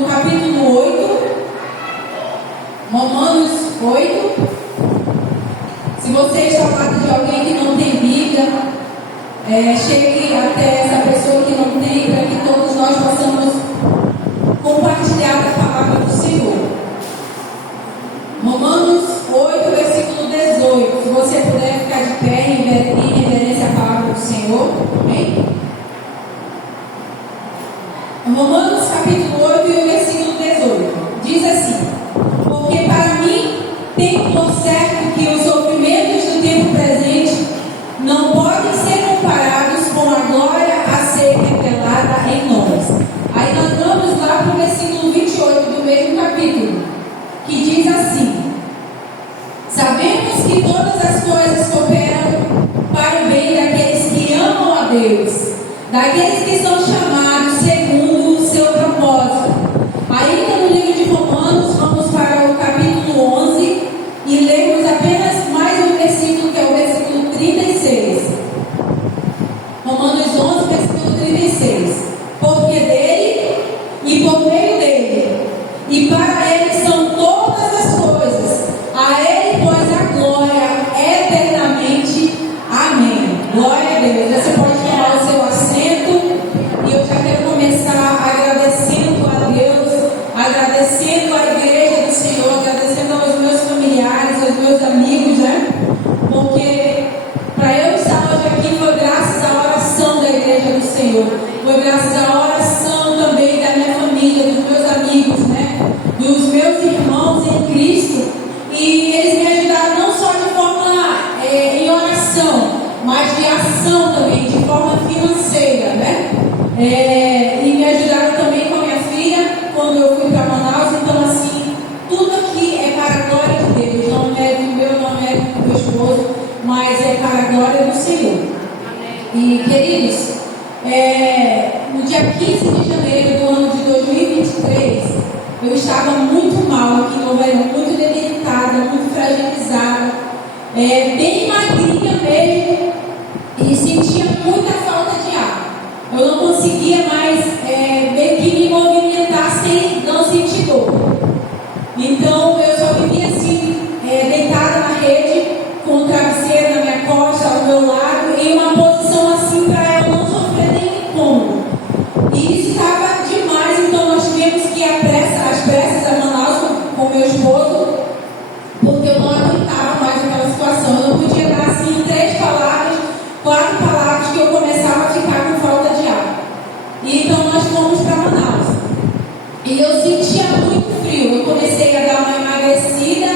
no capítulo 8, Romanos 8. Se você está ao lado de alguém que não tem Bíblia, chegue até essa pessoa que não tem, para que todos nós possamos compartilhar a palavra do Senhor. Romanos 8, versículo 18. Se você puder ficar de pé em reverência à palavra do Senhor. Amém? Romanos capítulo 8 e o versículo 18. Diz assim: porque para mim tenho por certo que os sofrimentos do tempo presente não podem ser comparados com a glória a ser revelada em nós. Aí nós vamos lá para o versículo 28 do mesmo capítulo, que diz assim: sabemos que todas as coisas cooperam para o bem daqueles que amam a Deus, daqueles que são chamados segundo o seu propósito. Ainda no livro de Romanos, vamos para o capítulo 11 e lemos apenas mais um versículo, que é o versículo 36. Romanos 11, versículo 36. Porque dele, e por meio dele, e para ele são todas as coisas, a ele, pois, a glória eternamente. Amém. Glória a Deus. Você pode tomar o seu assento, e eu já quero começar agradecendo a Deus, agradecendo a igreja do Senhor, agradecendo aos meus familiares, aos meus amigos, né? Porque para eu estar hoje aqui foi graças à oração da igreja do Senhor, foi graças à oração também da minha família, dos meus amigos, né? Dos meus irmãos em Cristo, e eles me ajudaram não só de forma em oração, mas de ação também, de forma financeira, né? E me ajudaram também com a minha filha quando eu fui para Manaus. Então, assim, tudo aqui é para a glória de Deus, não é do meu, não é do meu esposo, mas é para a glória do Senhor. E, queridos, no dia 15 de janeiro do ano de 2023, eu estava muito mal aqui em Nova York, muito debilitada, muito fragilizada, bem magrinha mesmo, e sentia muita falta de ar. Eu não conseguia mais meio que me movimentar sem não sentir dor. Então eu só vivia assim, deitada na rede, com o travesseiro na minha costa, ao meu lado, em uma posição assim para eu não sofrer nenhum incômodo. E isso estava demais, então nós tivemos que ir às pressas a Manaus com meu esposo, porque eu não aguentava mais aquela situação. Eu não podia dar assim 3 palavras, 4 palavras, que eu começava a ficar com falta de ar. E então nós fomos para Manaus. E eu sentia muito frio. Eu comecei a dar uma emagrecida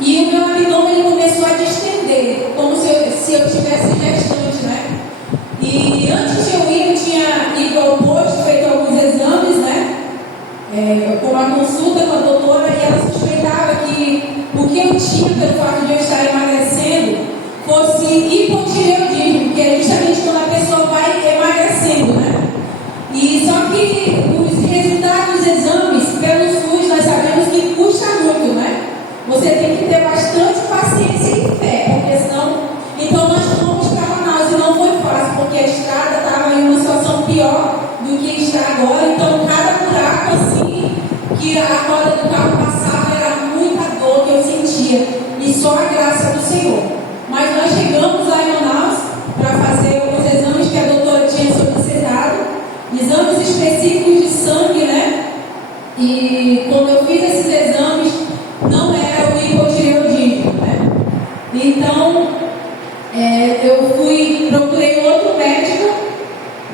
e o meu abdômen ele começou a distender, como se eu tivesse gestante, né? E antes de eu ir, eu tinha ido ao posto, feito alguns exames, né? Com uma consulta com a doutora, e ela suspeitava que o que eu tinha, pelo fato de eu estar emagrecendo, fosse hipotireoidismo, que é justamente quando a pessoa vai emagrecendo, né? E só que os resultados dos exames, pelo SUS, nós sabemos que custa muito, né? Você tem que ter bastante paciência e fé, porque senão... Então nós fomos para Manaus e não foi fácil, porque a estrada estava em uma situação pior do que está agora. Então cada buraco assim, que a roda do carro passava, era muita dor que eu sentia. E só a graça do Senhor. Mas nós chegamos lá em Manaus para fazer os exames que a doutora tinha solicitado, exames específicos de sangue, né? E quando eu fiz esses exames, não era o hipotireoidismo, né? Então, eu procurei outro médico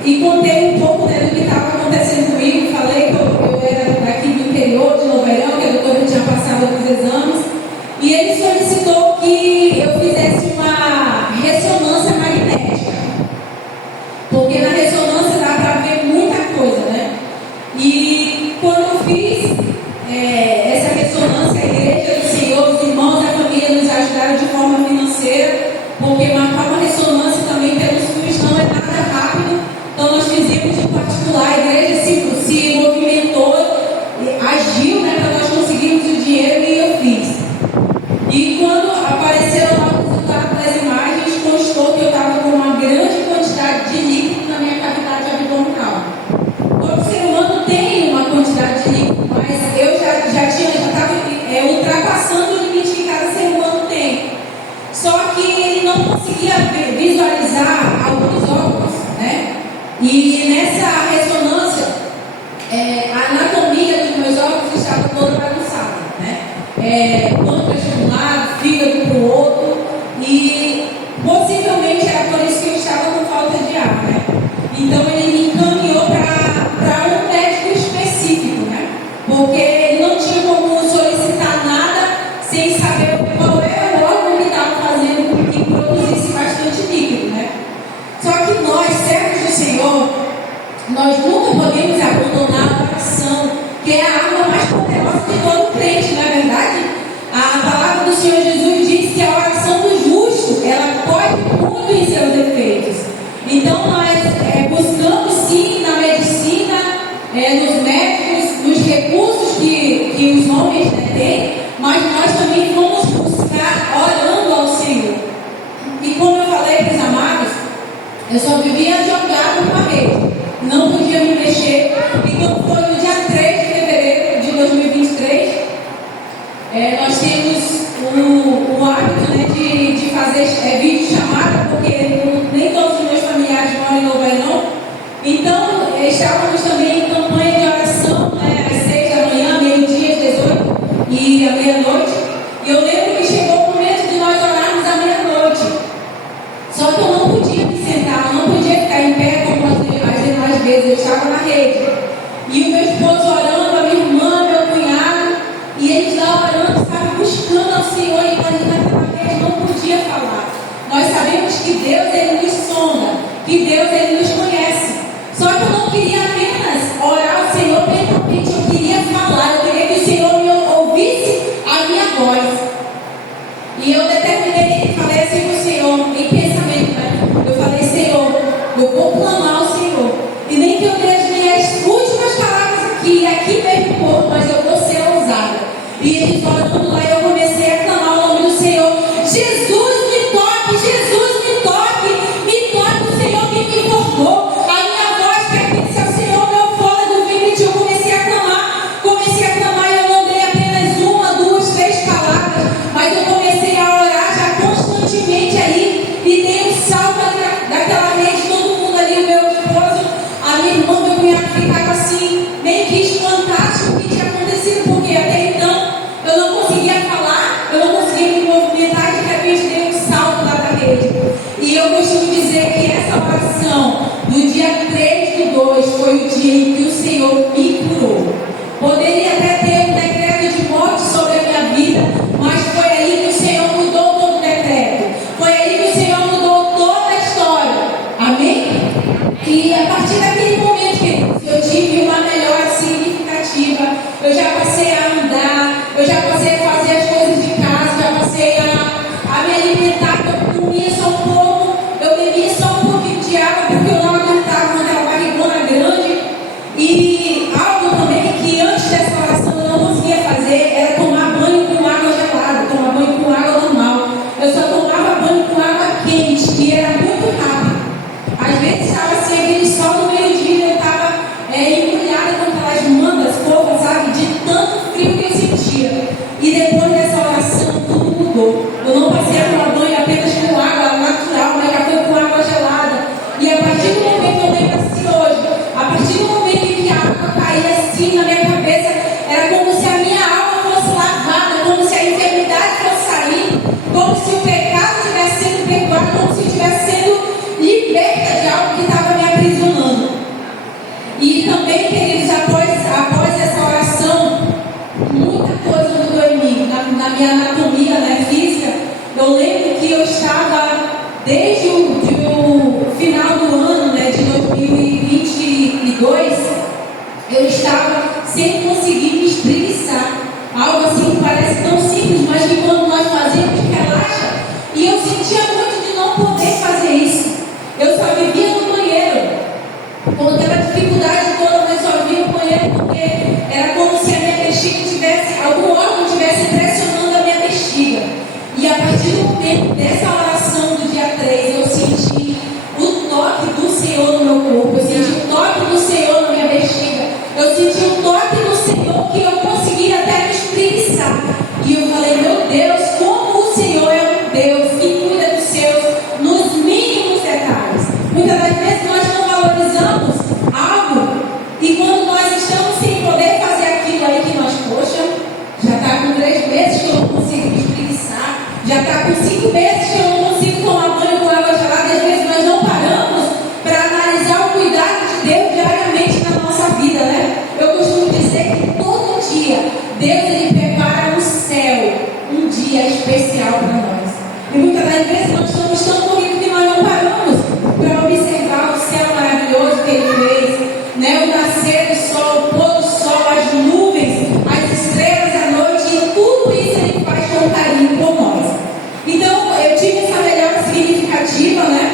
e contei um pouco, né, do que estava acontecendo comigo. Falei que eu era daqui do interior de Nova York, que a doutora tinha passado alguns exames, e ele solicitou que eu fizesse uma ressonância magnética, porque na ressonância dá para ver muita coisa, né? E quando eu fiz essa ressonância, a igreja do Senhor, os irmãos da família nos ajudaram de forma financeira, porque marcar uma ressonância também pelo SUS não é nada rápido. Então nós fizemos em particular, a igreja se movimentou, agiu, né, para nós conseguirmos o dinheiro, e eu fiz. E quando apareceu lá o resultado das imagens, constou que eu estava com uma grande quantidade de líquido na minha cavidade abdominal. Todo ser humano tem uma quantidade de líquido, mas a anatomia dos meus órgãos estava toda bagunçada, né? Pâncreas de um lado, fígado para o outro, e possivelmente era por isso que eu estava com falta de ar, né? Então ele me encaminhou para um médico específico, né? Porque não tinha como solicitar nada sem saber qual era o órgão que estava fazendo com que produzisse bastante líquido, né? Só que nós, servos do Senhor, nós nunca podemos abandonar a oração, que é a arma mais poderosa de todo crente, não é verdade? A palavra do Senhor Jesus diz que a oração do justo, ela pode muito em seus efeitos. Então nós buscamos sim na medicina, nos médicos, nos recursos que os homens têm, mas nós também vamos buscar orando ao Senhor. E como eu falei para os amados, eu só vivia jogado numa rede, não podia me mexer. E quando foi no dia 3 de fevereiro de 2023, nós temos o hábito, né, de fazer vídeo chamada, porque nem todos os meus familiares moram em Novo Ainão. Então, estávamos também em campanha de oração, né, às 6 da manhã, meio-dia, às 18 e à meia-noite. E eu lembro que chegou o momento de nós orarmos à meia-noite. Só que eu não podia me sentar, eu não podia ficar em pé como as demais vezes, eu estava na rede. E o meu esposo orando, a minha irmã, meu cunhado, e eles lá orando, sabe, buscando ao Senhor, e ali naquela rede não podia falar. Nós sabemos que Deus, Ele nos sonda, que Deus, Ele nos conhece. Só que eu não queria apenas orar ao Senhor mentalmente, eu queria falar, eu queria que o Senhor me ouvisse a minha voz. E eu determinei, falei assim para o Senhor, em pensamento, né? Eu falei, Senhor, eu vou clamar ao Senhor. E nem que eu dê as minhas últimas palavras aqui mesmo no corpo, mas eu vou ser ousada. E eles orando lá, eu comecei a clamar o nome do Senhor. Jesus, me toque, o Senhor que me formou. A minha voz pertence ao Senhor, meu fôlego vive. Eu comecei a clamar, e eu não dei apenas 1, 2, 3 palavras, mas eu comecei a orar já constantemente aí, e dei um salto daquela rede, todo mundo ali, o meu esposo, a minha irmã, meu cunhado ficava assim, meio que espantados com o que tinha acontecido, porque até então eu não conseguia falar, eu não conseguia me movimentar, e de repente dei um salto lá da rede. E eu costumo dizer que essa oração do dia 3/2 foi o dia em que o Senhor me curou. Poderia até ter um decreto de morte sobre a minha vida, mas foi aí que o Senhor mudou todo o decreto. Foi aí que o Senhor mudou toda a história. Amém? E a partir daquele momento, queridos, eu tive uma melhora significativa. Eu já passei a andar, eu já passei a fazer as coisas de casa, já passei a me alimentar. Eu comia só um pouco, eu bebia só um pouquinho de água, porque eu não aguentava com aquela barrigona grande. E algo também que antes dessa oração eu não conseguia fazer era tomar banho com água gelada, tomar banho com água normal. Eu só tomava banho com água quente, que era muito rápido. Às vezes estava assim, aquele sol no meio-dia, eu estava embrulhada com aquelas mangas fofas, sabe? De tanto frio que eu sentia. E depois dessa oração tudo mudou. Eu não passei a tomar banho apenas com água natural, mas já foi com água gelada. E a partir do momento, eu lembro assim hoje, a partir do momento em que a água caía assim na minha cabeça, era como se a minha alma fosse lavada, como se a enfermidade fosse sair, como se o pecado tivesse sido perdoado, como se eu estivesse sendo liberta de algo que estava me aprisionando. E também, queridos, após essa oração, muita coisa mudou em mim, na minha anatomia, né, física. Eu lembro que eu estava, desde o final do ano, né, de 2022, eu estava sem conseguir me espreguiçar. Algo assim que parece tão simples, mas que quando nós fazemos, relaxa. E eu sentia muito de não poder fazer isso. Eu só vivia no banheiro. Com aquela dificuldade toda, eu só vivia no banheiro porque era como se a minha bexiga tivesse, algum órgão estivesse pressionando a minha bexiga. E a partir do momento dessa oração do dia 3, eu senti o toque do Senhor no meu corpo. Eu senti o toque do Senhor na minha bexiga. Eu senti o toque do Senhor que eu conseguia até me espreguiçar. E eu falei, meu Deus, como o Senhor é um Deus que cuida do Deus ele prepara no céu um dia especial para nós. E muitas das vezes nós estamos tão corridos que nós não paramos para observar o céu maravilhoso que ele fez, né? O nascer do sol, o pôr do sol, as nuvens, as estrelas à noite, e tudo isso ele faz com carinho por nós. Então eu tive essa melhora significativa, né?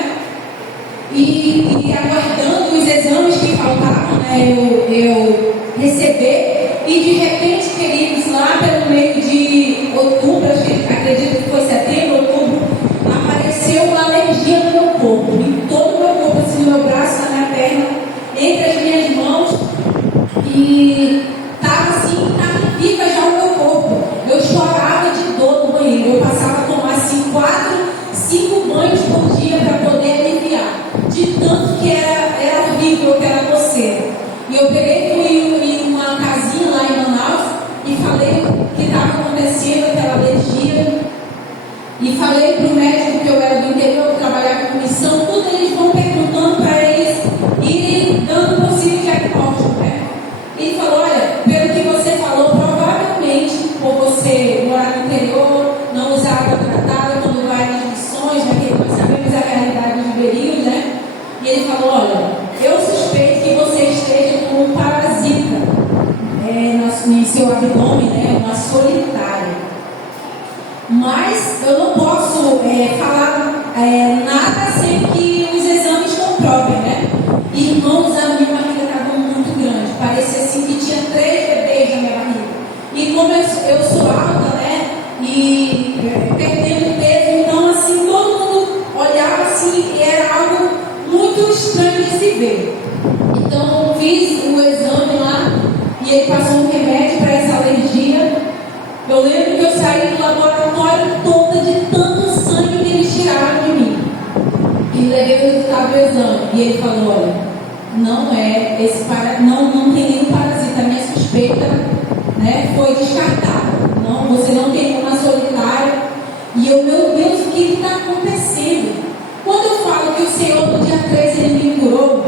E aguardando os exames que faltavam, né? Eu receber, e de repente, queridos, lá pelo meio de outubro, acredito que foi setembro, outubro, apareceu uma alergia no meu corpo, em todo o meu corpo, assim, no meu braço, na minha perna, entre as minhas mãos, e estava assim, estava viva já o meu corpo. Eu chorava de dor no banheiro, eu passava a tomar assim 5 banhos por dia para poder aliviar, de tanto que era horrível aquela coceira. E eu peguei e fui em uma casinha lá em Manaus e falei o que estava acontecendo, aquela alergia, e falei para o médico que eu era do interior, que trabalhava com missão, tudo eles vão perguntando para eles e dando um possível diagnóstico, né? Ele falou: olha, pelo que você falou, provavelmente por você morar no interior, não usar água tratada quando vai nas missões, né, que nós sabemos a realidade dos ribeirinhos, né? E ele falou: olha, eu suspeito que você esteja com um parasita em seu abdômen, né, uma solitária. Mas eu não posso falar nada sem que os exames comprovem, né? Irmãos, a minha barriga estava muito grande, parecia assim que tinha 3 bebês na minha barriga. E como eu sou alta, né, e perdendo peso, então assim, todo mundo olhava assim e era algo muito estranho de se ver. Então fiz o exame lá e ele passou um remédio para essa alergia. Eu lembro que eu saí do laboratório toda de tanto sangue que eles tiraram de mim. E levei o resultado do exame. E ele falou: olha, não é esse não tem nenhum parasita. A minha suspeita, né, foi descartada. Não, você não tem uma solitária. E eu, meu Deus, o que está acontecendo? Quando eu falo que o Senhor no dia 13 ele me curou,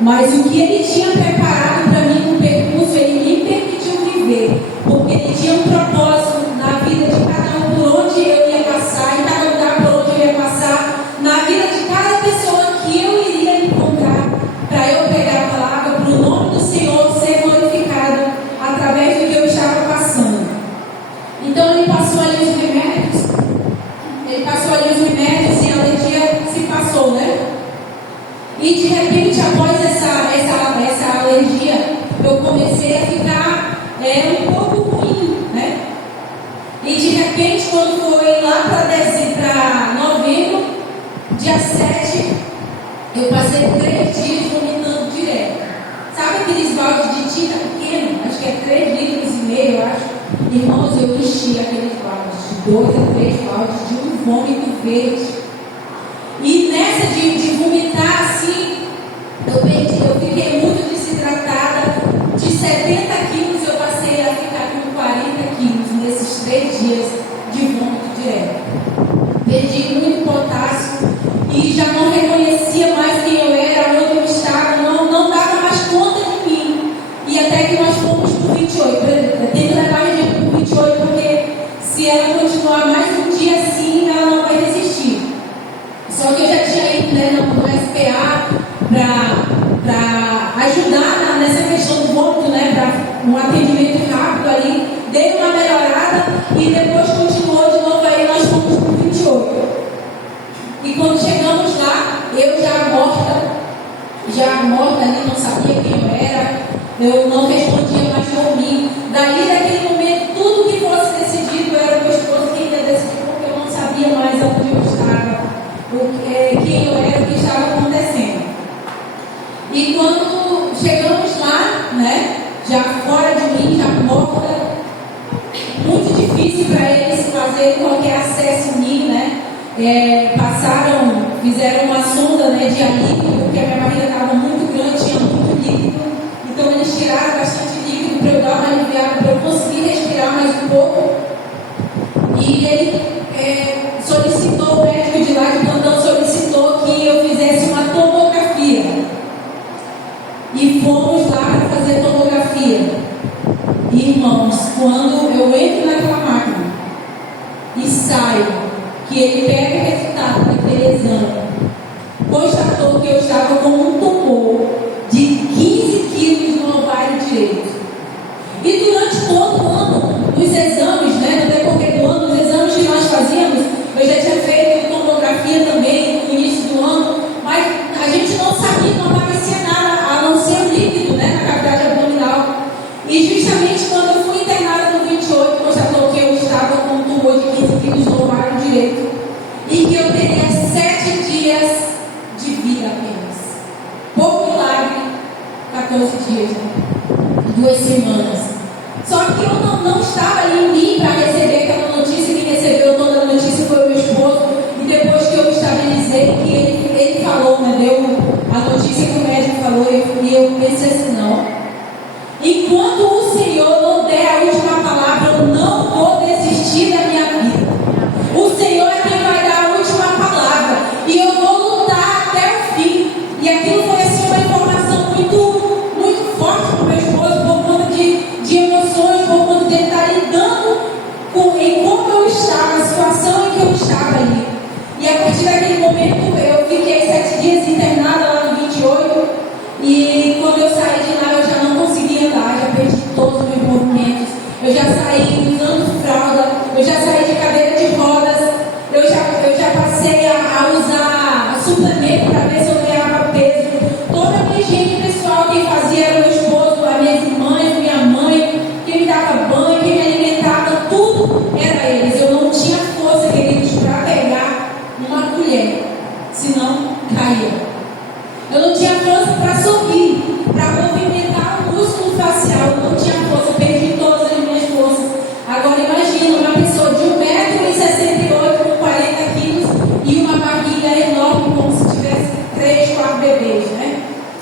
mas o que ele tinha preparado para mim no percurso, ele me permitiu viver, porque ele tinha um propósito na vida de cada um, por onde eu ia passar, em cada lugar por onde eu ia passar, na vida de cada pessoa que eu iria encontrar, para eu pegar a palavra, para o nome do Senhor ser glorificado através do que eu estava passando. Então ele passou ali os remédios, e a alergia se passou, né? E de repente, após essa alergia, eu comecei a ficar um pouco ruim, né? E de repente, quando foi lá para novembro, dia 7, eu passei 3 dias vomitando direto. Sabe aqueles baldes de tinta pequeno? Acho que é 3,5 litros, eu acho. Irmãos, eu enchi aqueles baldes, de 2 a 3 baldes, de um vômito verde. E nessa de vomitar assim, eu fiquei muito desidratada. De 70 quilos eu passei a ficar com 40 quilos nesses 3 dias de vômito direto. Perdi muito potássio e já não reconhecia mais quem eu era, onde eu estava, não dava mais conta de mim. E até que nós fomos por 28. Eu tenho que levar a gente por 28, porque se ela continuar mais um dia assim, ela não vai resistir. Só que eu já tinha ido, né, no SPA para ajudar nessa questão do vômito, né, para um atendimento rápido ali. Dei uma melhorada e depois continuou de novo. Aí nós fomos por 28. E quando chegamos lá, eu já morta ali, não sabia quem eu era, eu não respondia mais por mim. Daí, naquele momento, tudo que fosse decidido era o meu esposo quem ia decidir, porque eu não sabia mais onde eu estava, quem eu era, o que estava acontecendo. E quando chegamos lá, né, já fora de mim, já morta, muito difícil para eles fazerem qualquer acesso em mim, né? Fizeram uma sonda, né, de alívio, porque a minha barriga estava muito grande, tinha muito líquido. Então eles tiraram bastante líquido para eu dar uma aliviada, para eu conseguir respirar mais um pouco. E ele solicitou, o médico de lá de plantão solicitou que eu fizesse uma tomografia. E fomos lá para fazer tomografia. quando eu entro naquela máquina e saio, que ele pega o resultado daquele exame, constatou que eu estava com um tumor de 15 quilos no ovário direito. E durante todo o ano, nos exames, no decorrer do ano, os exames que nós fazíamos, eu já tinha feito tomografia também no início do ano, mas a gente não sabia, não aparecia nada, a não ser o líquido, na cavidade abdominal. E justamente quando eu fui internada no 28, constatou que eu estava com um tumor de 15 quilos no ovário direito e que eu teria 7 dias de vida apenas. Por milagre, 14 dias, 2 semanas. Só que eu não estava ali em mim para receber aquela notícia. Quem recebeu toda a notícia foi o meu esposo. E depois que eu estabilizei, que ele falou, deu a notícia que o médico falou, e eu pensei assim, não. Enquanto o Senhor não der a última palavra, eu não vou desistir da minha vida. O Senhor é quem vai dar a última palavra. E eu vou lutar até o fim. E aquilo foi assim uma informação muito forte para o meu esposo, por conta de emoções, por conta de ele estar lidando em como eu estava, a situação em que eu estava ali. E a partir daquele momento eu fiquei 7 dias internada lá no 28. E quando eu saí de lá eu já não conseguia andar, já perdi todos os meus movimentos. Eu já saí usando fralda, eu já saí de cadeira de rodas, eu já passei a usar suplemento para ver se eu ganhava peso. Toda a minha higiene pessoal, quem fazia era meu esposo, as minhas irmãs, minha mãe, quem me dava banho, quem me alimentava, tudo era eles. Eu não tinha força, queridos, para pegar uma colher, senão caía. Eu não tinha força para sorrir, para movimentar o músculo facial. Eu não tinha força, perdi todas as minhas forças. Agora imagina uma pessoa de 1,68 m com 40 quilos e uma barriga enorme, como se tivesse 3, 4 bebês,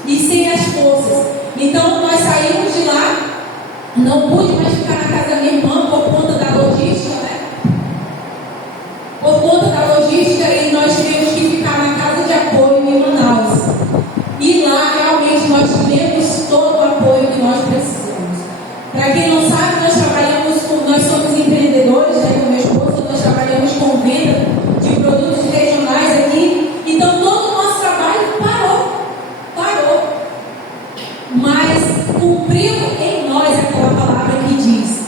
E sem as forças. Então nós saímos de lá, não pude mais ficar na casa da minha irmã por conta da logística, Por conta da logística, e nós tivemos que ficar na casa de apoio em Manaus. E lá realmente nós tivemos todo o apoio que nós precisamos. Para quem não sabe, nós somos empreendedores, com meu esposo, nós trabalhamos com venda de produtos regionais aqui. Então todo o nosso trabalho parou. Mas cumpriu em nós aquela palavra que diz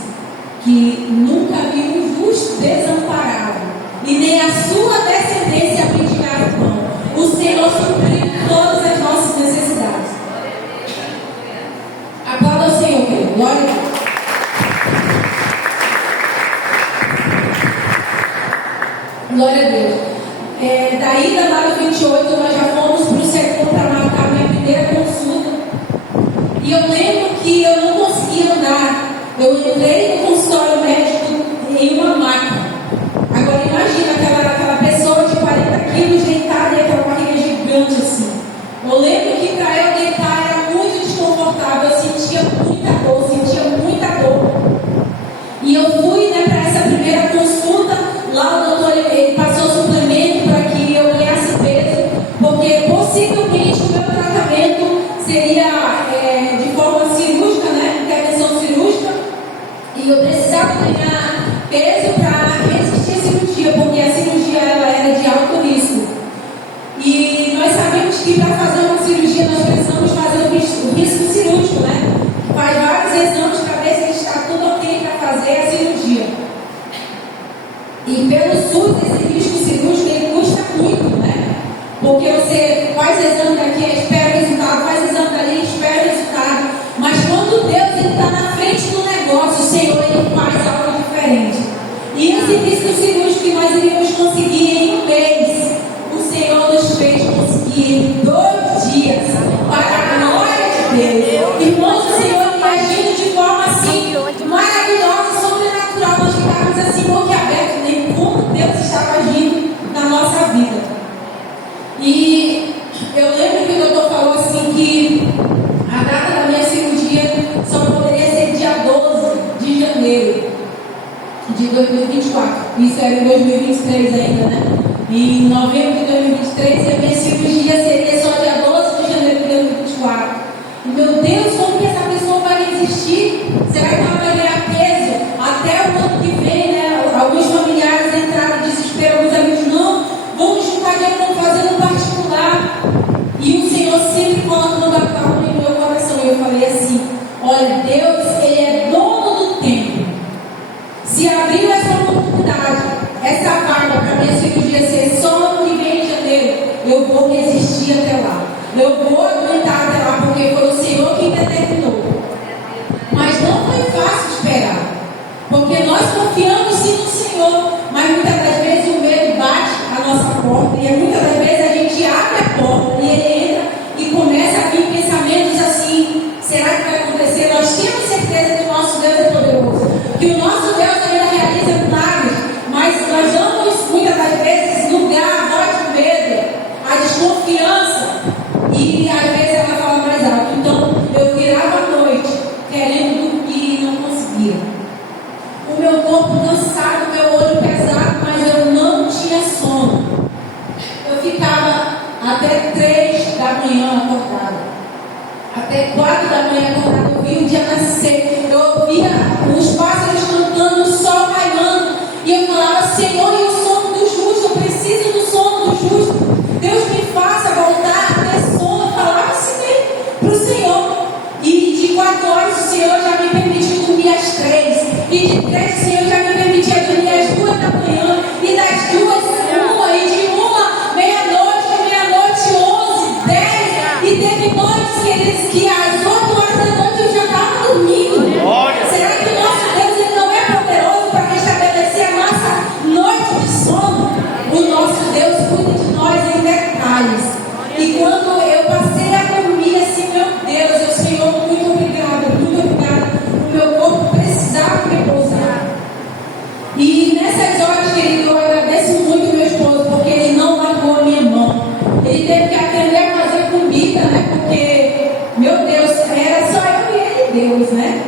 que nunca viu um justo desamparado e nem a sua descendência mendigar o pão. O Senhor supriu todas as nossas necessidades. Aplauda o Senhor, querido. Glória a Deus. Glória a Deus. Daí da Mara 28, nós já fomos para o setor para marcar minha primeira consulta. E eu lembro que eu não conseguia andar. Eu entrei no consultório médico em uma maca. Agora imagina aquela pessoa de 40 quilos deitada e aquela barriga gigante assim. Eu lembro que para eu deitar era muito desconfortável. Eu sentia muita dor. E eu fui para essa primeira consulta. Lá o doutor ele passou suplemento para que eu ganhasse peso, porque possivelmente o meu tratamento seria de forma cirúrgica, intervenção cirúrgica, e eu precisava ganhar peso para resistir à cirurgia, porque a cirurgia ela era de alto risco. E nós sabemos que para fazer uma cirurgia nós precisamos fazer o risco cirúrgico, Faz vários exames para ver se está tudo ok para fazer a cirurgia. E pelo SUS, esse risco cirúrgico ele custa muito, Porque você faz exame daqui, espera o resultado, faz exame dali, espera o resultado. Mas quando Deus está na frente do negócio, o Senhor ele faz algo diferente. E esse risco cirúrgico que nós iríamos conseguir em um mês, o Senhor nos fez conseguir em 2 dias, para a glória de Deus. Irmãos, o Senhor agindo de forma assim, maravilhosa, sobrenatural. Nós ficávamos assim, boquiabertos, nem como Deus estava agindo na nossa vida. E eu lembro que o doutor falou assim que a data da minha cirurgia só poderia ser dia 12 de janeiro de 2024. Isso era em 2023 ainda, Em novembro de 2023 a minha cirurgia seria só dia 12 de janeiro de 2024. Meu Deus, como que essa pessoa vai resistir? Será que ela vai ganhar peso? E de 3, o Senhor já me permitia dormir às 2 da manhã, e das 2, 1, e de 1, meia-noite, 11, 10, e teve noites, queridos, que às 8 horas da noite eu já estava dormindo. Será que o nosso Deus ele não é poderoso para restabelecer a nossa noite de sono? O nosso Deus cuida de nós em detalhes. E quando eu passei a dormir assim, meu Deus, eu, Senhor, muito obrigada. O meu corpo precisava repousar. E nessas horas, querido, eu agradeço muito meu esposo, porque ele não largou a minha mão. Ele teve que aprender a fazer comida, né? Porque, meu Deus, era só eu e ele, Deus, né?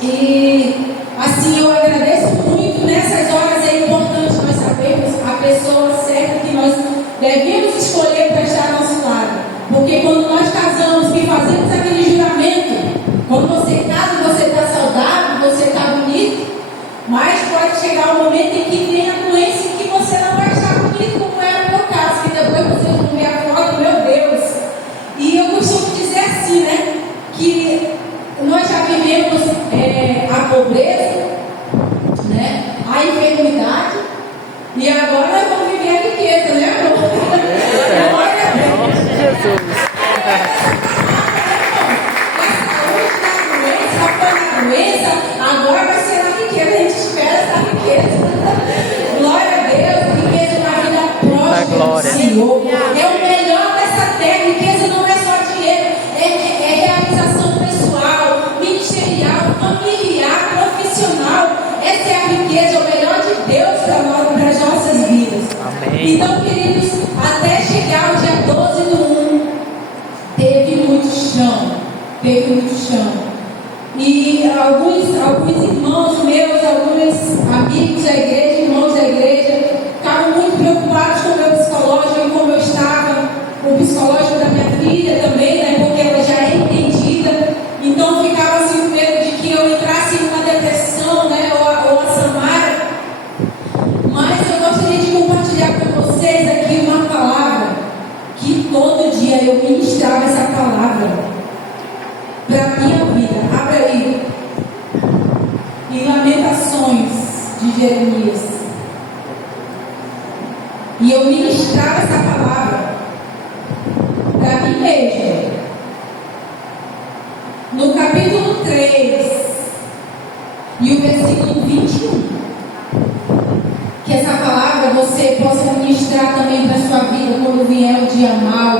E assim, eu agradeço muito. Nessas horas é importante nós sabermos a pessoa certa que nós devemos escolher para estar ao nosso lado. Porque quando nós casamos e fazemos aquele juramento, quando você casa, você está saudável, você está bonito, mas pode chegar um momento em que vem a doença em que você não vai estar bonito, como era o meu caso, que depois vocês vão ver a foto, meu Deus. E eu costumo dizer assim, né? Que nós já vivemos a pobreza, né? A enfermidade, e agora nós vamos viver a riqueza, né, amor? Glória a Deus. Jesus. A doença, agora vai ser a riqueza, a gente espera essa riqueza. Glória a Deus, riqueza na vida próxima do Senhor. É o melhor dessa terra. Riqueza não é só dinheiro, é realização pessoal, ministerial, familiar, profissional. Essa é a riqueza, o melhor de Deus para as nossas vidas. Amém. Então, queridos, até chegar o dia 12/1, teve muito chão. E alguns irmãos meus, alguns amigos da igreja, irmãos da igreja, ficavam muito preocupados com o meu psicológico e como eu estava, o psicológico da minha filha também, né, porque ela já é entendida. Então ficava assim com medo de que eu entrasse em uma depressão, né, ou a Samara. Mas eu gostaria de compartilhar com vocês aqui uma palavra que todo dia eu ministrava essa palavra para a minha vida. Abra aí em Lamentações de Jeremias, e eu ministrava essa palavra para mim mesma no capítulo 3 e o versículo 21, que essa palavra você possa ministrar também para a sua vida quando vier o dia mau,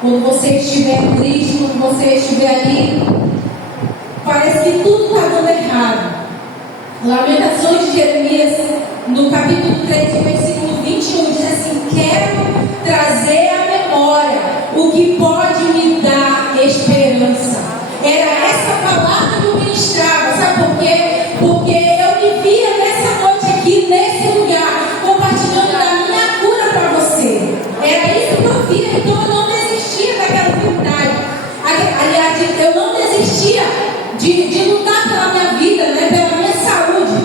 quando você estiver triste, quando você estiver ali, parece que tudo está dando errado. Lamentações de Jeremias, no capítulo 3, versículo 21, diz assim: quero trazer à memória o que pode me dar esperança. Era essa palavra que eu ministrava, sabe por quê? Porque eu me via nessa noite aqui, nesse lugar, compartilhando da minha cura para você. Era isso que eu via, então eu não desistia daquela enfermidade. Aliás, eu não desistia de lutar pela minha vida, né, pela minha saúde,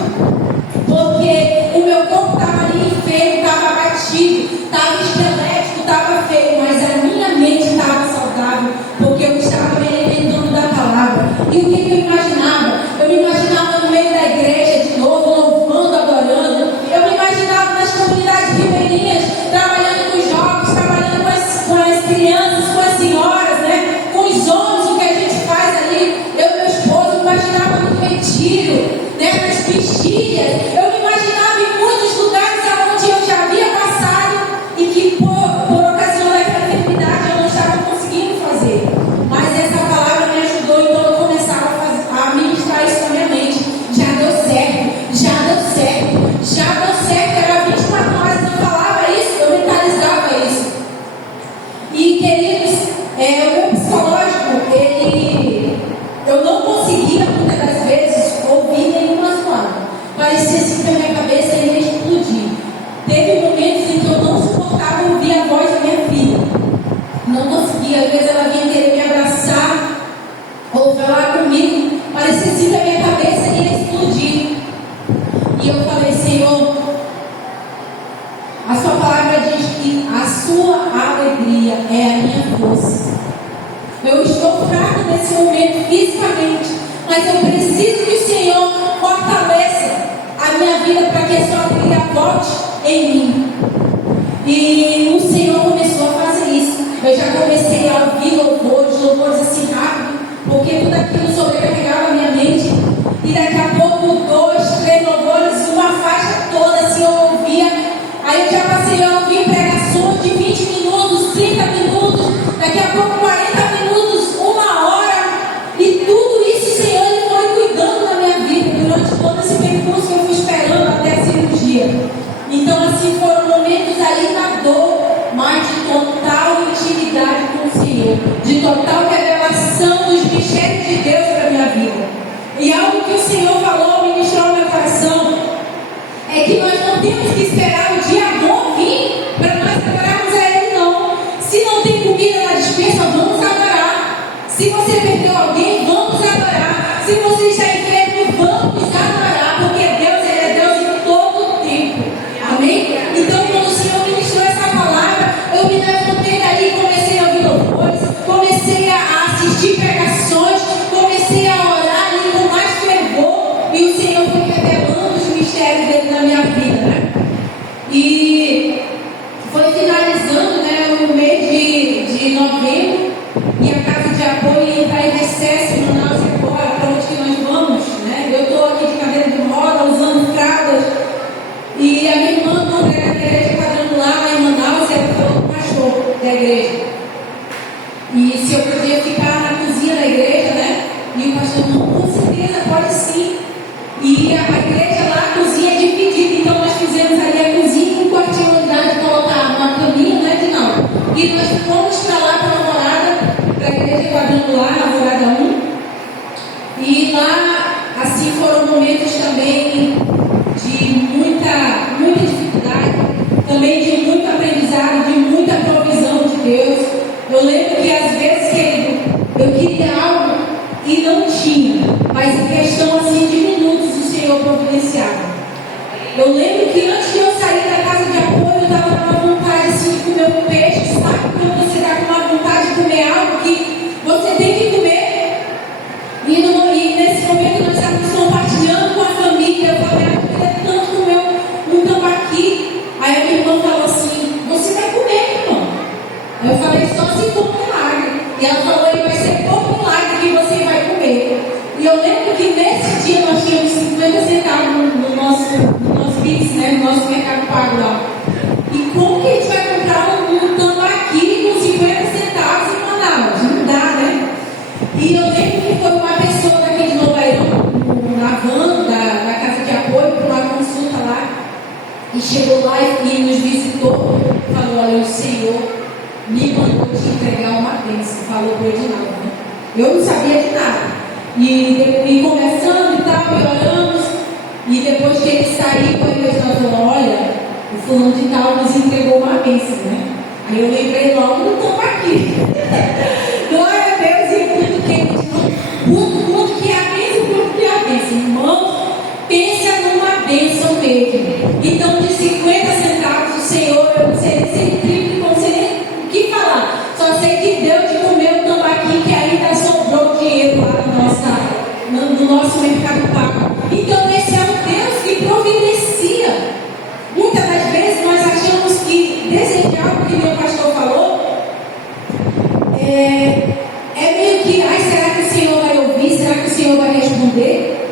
porque o meu corpo estava ali enfermo, estava abatido, estava esquelético, estava feio, mas a minha mente estava saudável, porque eu estava me alimentando da palavra. E o que eu imaginava? Eu me imaginava no meio da igreja de novo, louvando, adorando. Eu me imaginava nas comunidades ribeirinhas, trabalhando com os jovens, trabalhando com as crianças, com as senhoras, né, com os homens, o que a gente faz ali. Eu e meu esposo imaginava no retiro, né, nas vigílias. Eu me imaginava em muitos lugares onde eu já havia passado e que por ocasião daquela enfermidade eu não estava conseguindo fazer. Mas essa palavra me ajudou, então eu começava a ministrar isso na minha mente. Já deu certo. Era 24 horas eu falava isso, eu mentalizava isso. E queridos, o meu psicológico, eu não conseguia muitas das vezes ouvir nenhuma zoada. Parecia assim que a minha cabeça ia explodir. Teve momentos em que eu não suportava ouvir a voz da minha filha. Não conseguia, às vezes ela vinha querer me abraçar ou falar comigo. Parecia assim que a minha cabeça ia explodir. E eu falei: Senhor, a sua palavra diz que a sua alegria é a minha força. Eu estou fraco nesse momento fisicamente, mas eu preciso que o Senhor fortaleça que a sua alegria volte em mim. E o Senhor começou a fazer isso. Eu já comecei a ouvir louvores assim rápido, porque tudo aquilo sobrecarregava a minha mente. E daqui a pouco, 2, 3 louvores, uma faixa toda assim eu ouvia. Aí eu já passei a ouvir pregações de 20 minutos, 30 minutos, daqui a pouco 40 minutos, 1 hora. E tudo isso o Senhor ele foi cuidando da minha vida durante todo esse percurso que eu fui esperando até a cirurgia. Então assim foram momentos ali na dor, mas de total intimidade com o Senhor, de total revelação dos mistérios de Deus para a minha vida. E algo que o Senhor falou, ministrou no meu coração, é que nós não temos que esperar o dia bom vir para nós adorarmos a Ele, não. Se não tem comida na despensa, vamos adorar. Se você perdeu alguém, vamos adorar. Se você está enfermo, vamos adorar, porque Deus, Ele é Deus em todo o tempo. Amém? Então, quando o Senhor ministrou essa palavra, eu me levantei dali, comecei a ouvir louvores, comecei a assistir pregações, comecei a orar ali com mais fervor, e o Senhor foi revelando os mistérios dele na minha vida, né? E foi finalizando, né, o mês de novembro, e a casa de apoio ia entrar em recesso no Manaus agora, para onde que nós vamos, né? Eu estou aqui de cadeira de roda, usando fraldas, e a minha irmã congrega na igreja quadrangular lá em Manaus, e ela falou com o pastor da igreja. E se eu podia ficar na cozinha da igreja, né? E o pastor, não, com certeza, pode sim. E a igreja lá, a cozinha é dividida, então nós fizemos ali a cozinha com um quartinho de colocar uma caminha, né, de não. E nós fomos para lá para a Alvorada, para a igreja quadrangular, Alvorada 1. E lá, assim, foram momentos também de muita dificuldade, também de muito aprendizado, de muita provisão de Deus. Eu lembro que às vezes, querido, eu queria algo e não tinha, mas em questão assim de minutos o Senhor providenciava. Eu lembro que antes de eu sair da casa de apoio, eu estava com uma vontade assim de comer um peixe, sabe? Quando você está com uma vontade de comer algo que você tem que comer. E nesse momento nós estávamos compartilhando com a família. Eu falei, eu queria tanto comer um tambaqui. Aí a minha irmã falou assim, você vai comer, irmão? Aí eu falei, só se for milagre. E ela falou, ele vai ser pouco milagre que você vai comer. E eu lembro que nesse dia nós tínhamos 50 centavos no nosso Pix, né? No nosso Mercado Pago lá. E como que a gente vai comprar um tambaqui com 50 centavos em Manaus? Não dá, né? E eu lembro que foi uma pessoa daqui de Novo Airão, na van da casa de apoio, para uma consulta lá. E chegou lá e nos visitou. Falou, olha, o Senhor me mandou te entregar uma bênção. Falou para o Edinaldo, né? Eu não sabia de nada. E conversando e tal, e oramos. E depois que ele saiu, o Edinaldo falou, olha, o fulano de tal nos entregou uma bênção, né? Aí eu lembrei logo do tambaqui. Glória a Deus, e tudo que ele disse, tudo que é a bênção, tudo que é a bênção. Irmão, pensa numa bênção mesmo. Então, de 50 centavos, o Senhor, eu não sei se ele triplica, não sei nem o que falar. Só sei que deu de comer o tambaqui, que ainda sobrou dinheiro lá no nosso Mercado Pago. Então, esse é o Deus que providencia. Muitas das vezes nós achamos que desejar o que o meu pastor falou é meio que, será que o Senhor vai ouvir? Será que o Senhor vai responder?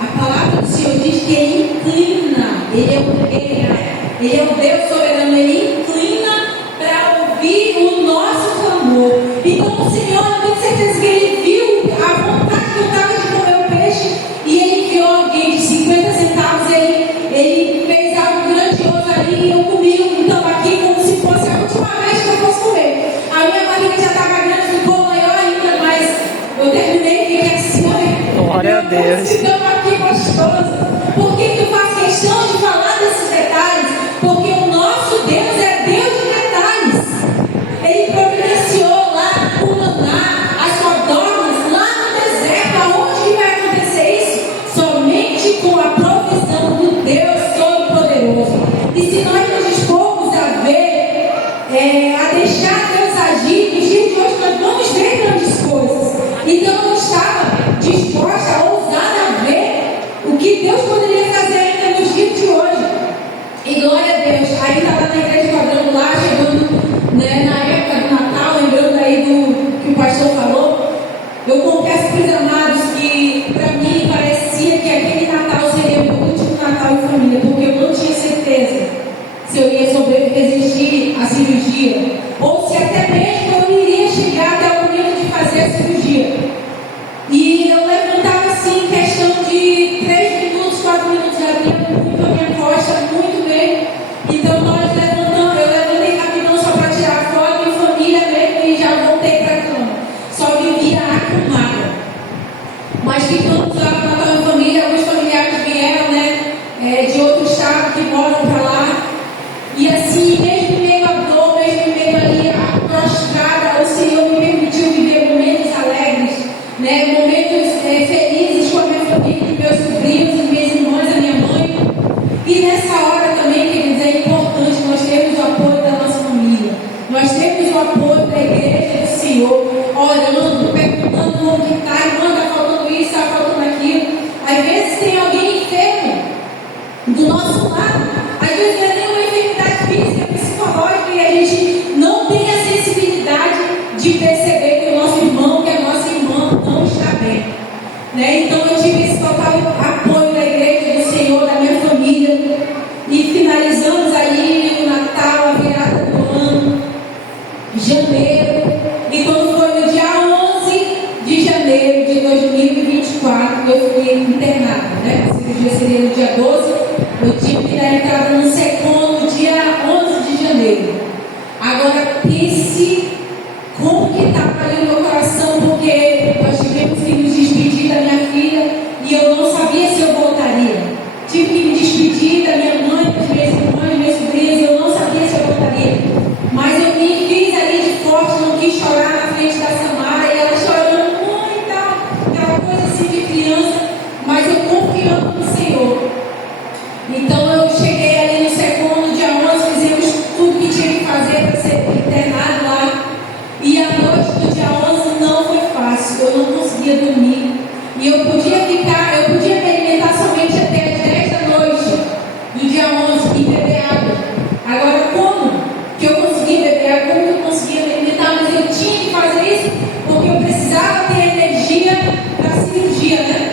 A palavra do Senhor diz que Ele inclina, Ele é o Deus soberano, Ele inclina para ouvir o nosso clamor. Então o Senhor, eu tenho certeza que Ele viu a vontade que eu estava de comer o peixe, e Ele enviou alguém de 50 centavos, Ele fez algo grandioso ali, e eu comi um tambaqui como se fosse a última vez que eu fosse comer. A minha barriga já estava grande, ficou maior ainda, mas eu terminei e fiquei assim, glória a Deus. Esse tambaqui gostoso. Por que eu faço questão de falar desses detalhes? Porque o nosso Deus é Deus de detalhes. Ele providenciou lá o maná, as codornas, lá no deserto. Aonde que vai acontecer isso? Somente com a provisão do Deus Todo-Poderoso. E se nós nos dispormos a ver, a deixar Deus agir, nos dias de hoje nós vamos ver grandes coisas. Então eu estava disposta, ousada a ver o que Deus ficamos lá com a minha família, alguns familiares vieram, né, de outro estado que moram para lá. E assim, mesmo em meio à dor, mesmo em meio ali à prostrada, o Senhor me permitiu viver momentos alegres, né, momentos felizes com a minha família, meus sobrinhos, minhas irmãs, a minha mãe. E nessa hora também, queridos, é importante nós termos o apoio da nossa família. Nós temos o apoio da igreja do Senhor, orando, perguntando como que está, irmã, está faltando isso, está faltando aquilo. Às vezes tem alguém enfermo do nosso lado, às vezes não é nenhuma enfermidade física, psicológica, e a gente não tem a sensibilidade de perceber que o nosso irmão, que a nossa irmã não está bem, né? Então eu tive esse total apoio da igreja do Senhor, da minha família, e finalizamos aí o Natal, a virada do ano, janeiro, e quando foi no dia 11 de janeiro de 2024, eu fui internada, né? A cirurgia seria no dia 12, eu tive que dar entrada no SECOM no dia 11 de janeiro. Agora pense como que estava ali no meu coração, porque nós tivemos que nos despedir da minha filha e eu não sabia se eu voltaria. Tive que me despedir da minha mãe, dos meus irmãos, minhas sobrinhas, e eu não sabia se eu voltaria. Mas eu me fiz ali de forte, não quis chorar na frente da Samara, e ela chorando, mãe e tal, aquela coisa assim de criança, mas eu confiando no Senhor. Então eu cheguei ali no SECOM no dia 11, fizemos tudo que tinha que fazer para ser internado lá. E a noite do dia 11 não foi fácil, eu não conseguia dormir. E eu podia me alimentar somente até as 10 da noite do dia 11 e beber água. Agora, como que eu consegui beber água? Como que eu conseguia me alimentar? Mas eu tinha que fazer isso porque eu precisava ter energia para a cirurgia, né?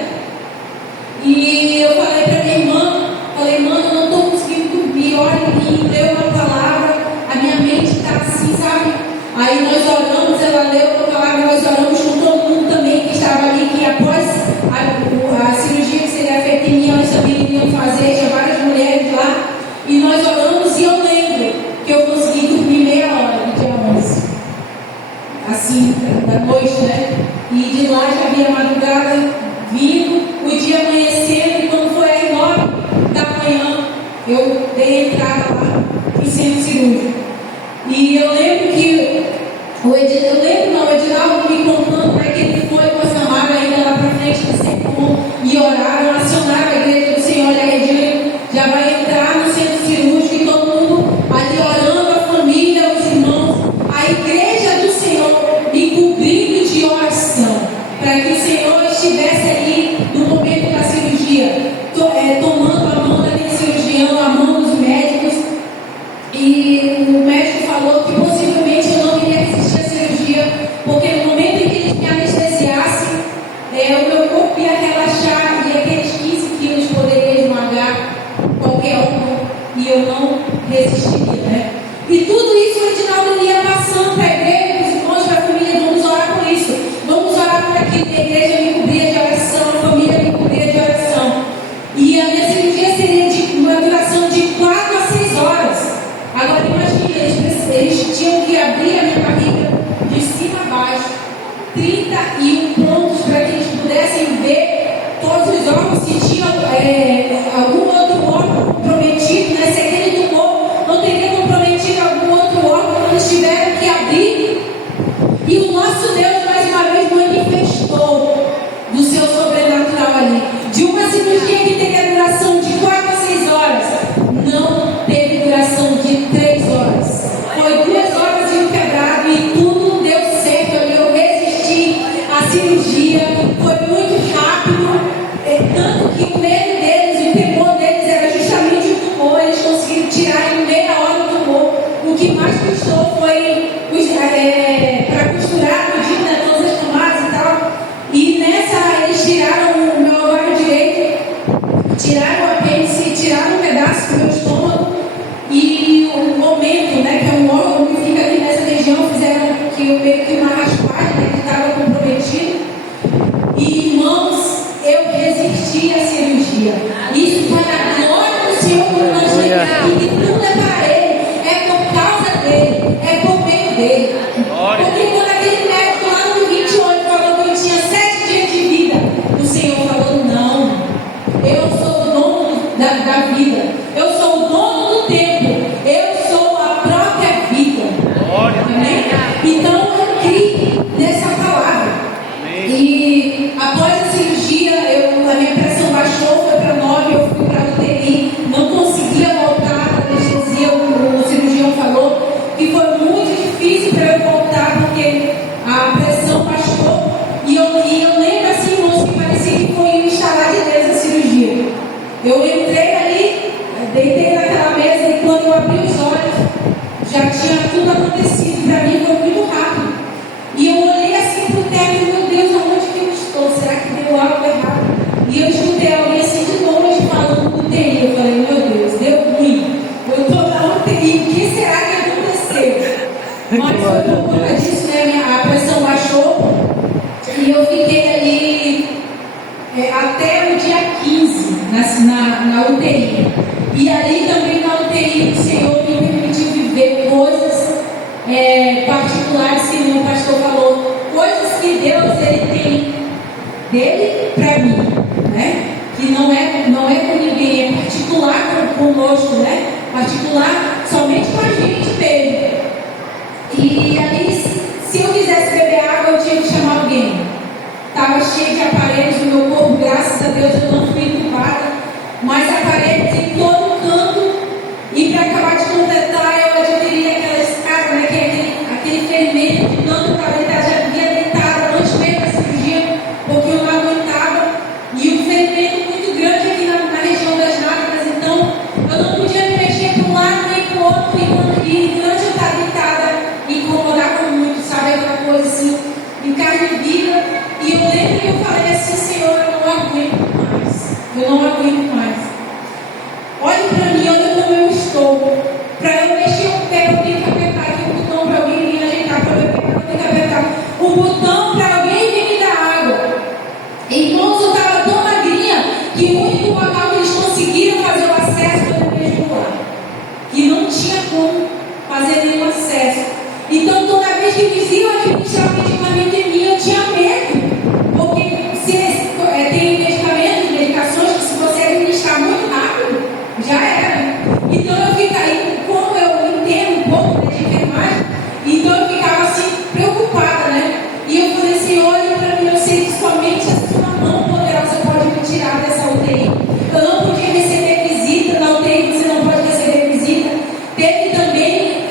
E eu falei para minha irmã, eu não estou conseguindo dormir, olha em mim, leu uma palavra, a minha mente está assim, sabe? Aí nós oramos, ela leu uma palavra, nós oramos com todo mundo também que estava ali, que após a cirurgia que seria feita em mim, elas também iriam fazer, tinha várias mulheres lá, e nós oramos, e eu lembro que eu consegui dormir meia hora no dia 11, assim, da noite, né? E de lá já havia madrugada vindo, o dia amanhecendo, e quando foi às 9 da manhã, eu dei entrada lá para o centro cirúrgico. E eu lembro que o Edinaldo me contando, né, que ele foi com a Samara ainda lá para frente do SECOM e oraram, acionaram a igreja do Senhor, olha, a Regina já vai entrar no centro cirúrgico e todo mundo ali orando, a família, os irmãos, a igreja do Senhor me cobrindo de oração, para que o Senhor estivesse ali no momento da cirurgia, tomando a mão daquele cirurgião, a mão dos médicos. E o médico falou que possivelmente eu não iria resistir à cirurgia, porque no momento em que eles me anestesiassem, o meu corpo ia relaxar e aqueles 15 quilos poderia esmagar qualquer um e eu não resistiria, né? E tudo isso o Edinaldo ia passando para a igreja, para os irmãos, para a família, vamos orar por isso, vamos orar por aquilo, que a igreja me cobria de oração, a família me cobria de oração. E a minha cirurgia seria de uma duração de 4 a 6 horas. Agora imagina, eles tinham que abrir a minha barriga de cima a baixo, 31 pontos, para que eles pudessem ver todos os órgãos, se tinha algum outro órgão comprometido, né? Se aquele tumor não teria comprometido algum outro órgão, eles tiveram que abrir. E o nosso Deus mais uma vez manifestou do seu sobrenatural ali. De uma cirurgia que teria duração de 4 a 6 horas, não teve duração de 3 horas. Foi 2 horas e um quebrado e tudo deu certo ali. Eu resisti à cirurgia, foi muito rápido. Tanto que o medo deles, o temor deles era justamente o tumor. Eles conseguiram tirar em meia hora o tumor. O que mais custou foi para costurar, né, todas as tomadas e tal. E nessa eles tiraram o meu ovário direito, tiraram o apêndice, tiraram um pedaço do meu estômago e o momento, né, que é um órgão que fica aqui nessa região, fizeram que eu meio que uma raspagem, né, que estava comprometido. E irmãos, eu resisti à cirurgia. Isso para a glória do Senhor, como nós lembramos, que tudo é para Ele, é por causa dele, é por meio dele. Porque quando aquele médico lá no 28 falou que eu tinha 7 dias de vida, o Senhor até o dia 15 na UTI. E ali também na UTI o Senhor me permitiu viver coisas particulares que o pastor falou, coisas que Deus ele tem dele para mim, né? Que não é com ninguém, é particular conosco, né? Particular somente com a gente mesmo. E ali, se eu quisesse beber água, eu tinha que chamar alguém. Estava cheio de aparelhos no meu corpo, graças a Deus eu não fui entupada, mas aparelhos em todo canto. E para acabar de completar, eu adquiri aquela escada, né? Que é aquele fermento de tanto calentar, já havia deitado antes mesmo da cirurgia, porque eu não aguentava. E um fermento muito grande aqui na região das nádegas, então eu não podia me mexer para um lado nem para o outro, e durante eu estar deitada, incomodava muito, sabe? Aquela coisa assim, em carne viva. E eu lembro que eu falei assim: Senhor, eu não aguento mais, eu não aguento mais. Olhe para mim, olha como eu estou. Para eu mexer o pé, eu tenho que apertar aqui o botão para alguém vir ajeitar. Para eu pegar, eu tenho que apertar o botão para alguém vir me dar água. Irmãos, eu estava tão magrinha que o único local que eles conseguiram fazer o acesso foi no mesmo lá, que não tinha como fazer nenhum acesso. Então, toda vez que eles iam administrar o medicamento em mim, eu tinha medo. Porque tem medicamentos, medicações que, se você administrar muito rápido, já era. Então eu fiquei, como eu entendo um pouco de enfermagem, então eu ficava assim, preocupada, né? E eu falei assim: olha para mim, eu sei que somente a sua mão poderosa pode me tirar dessa UTI. Eu não podia receber visita na UTI, você não pode receber visita. Teve também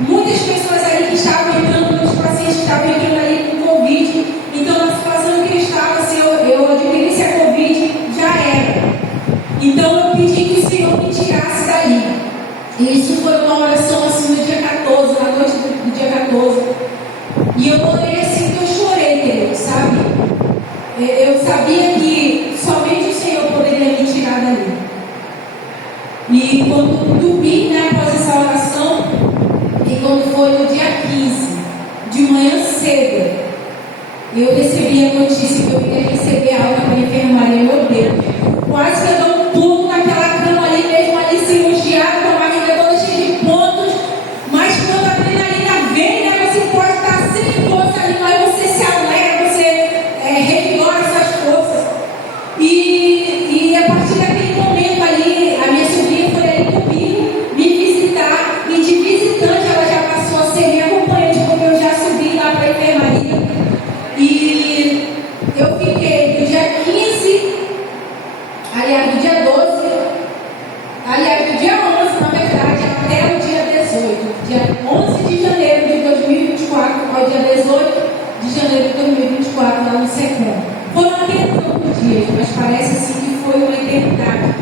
muitas pessoas ali que estavam entrando, muitos pacientes que estavam entrando ali com Covid. Então, na situação que eu estava, se eu adquirisse a Covid, já era. Então, eu pedi que o Senhor me tirasse daí. E isso foi uma oração assim no dia 14, na noite do dia 14. E eu orei assim que eu chorei, querido, sabe? Eu sabia que somente o Senhor poderia me tirar dali. E quando eu dormi, né, após essa oração, e quando foi no dia 15, de manhã cedo, eu recebi a notícia que eu ia receber alta para a enfermaria. Meu Deus, quase que eu dou um pulo naquela cama ali mesmo, ali cirurgiada, com a barriga toda cheia de pontos. Mas quando a adrenalina vem, né, você pode estar sem força ali, mas você se alegra, você revigora suas forças. E a partir daquele momento ali, a minha sobrinha foi ali comigo me visitar, e de visitante ela já passou a ser minha acompanhante, porque eu já subi lá para a enfermaria. E eu fiquei do dia 15, aliás, do dia 12, aliás, do dia 11, na verdade, até o dia 18, dia 11 de janeiro de 2024 ao dia 18 de janeiro de 2024, lá no SECOM. Foram apenas poucos dias, mas parece assim que foi uma eternidade.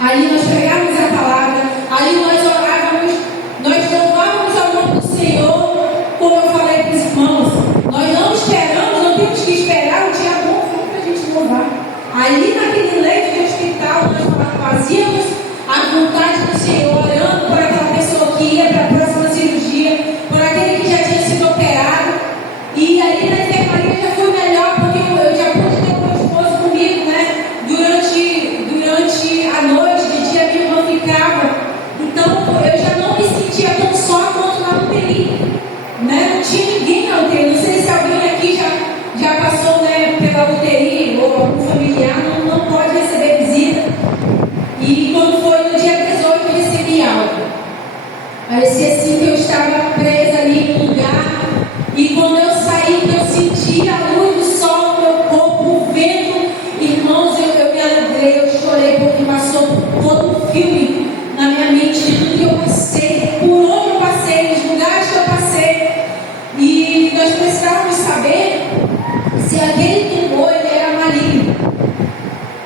Ali nós pregávamos a palavra, ali nós orávamos, nós louvávamos ao nome do Senhor, como eu falei para os irmãos. Nós não esperamos, não temos que esperar o dia bom para a gente louvar. Ali naquele leito de hospital, nós fazíamos a vontade do Senhor, orando por aquela pessoa que ia para a próxima cirurgia, por aquele que já tinha sido operado. E ali na enfermaria já foi melhor, porque eu já pude ter o meu esposo comigo, né? Durante a noite, de dia, minha irmã ficava. Então eu já não me sentia tão só quanto na UTI, né? Não tinha ninguém na UTI. Não sei se alguém aqui já passou, né, pela UTI, ou algum familiar não pode receber visita. E quando foi no dia 18, eu recebi algo. Parecia assim que eu estava presa ali no lugar. E quando eu saí, que eu senti a luz do sol no meu corpo, o vento, irmãos, eu me alegrei, eu chorei, porque passou todo um filme na minha mente de tudo que eu passei, por onde eu passei, nos lugares que eu passei. E nós precisávamos saber se aquele tumor ele era maligno.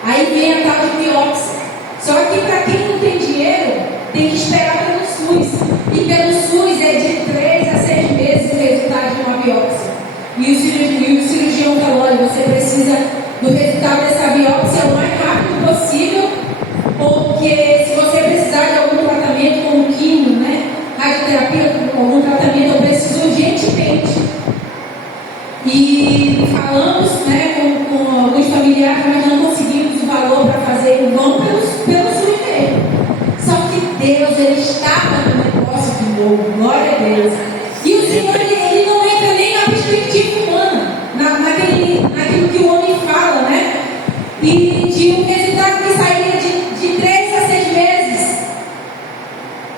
Aí vem a tal de biópsia. Só que para quem não tem dinheiro, tem que esperar pelo SUS. E pelo SUS é de 3 a 6 meses o resultado de uma biópsia. E o cirurgião falou: olha, você precisa do resultado dessa biópsia o mais rápido possível, porque se você precisar de algum tratamento como químio, né, radioterapia, algum tratamento, eu preciso urgentemente. E falamos, né, com E de um resultado que sairia de 3 a 6 meses,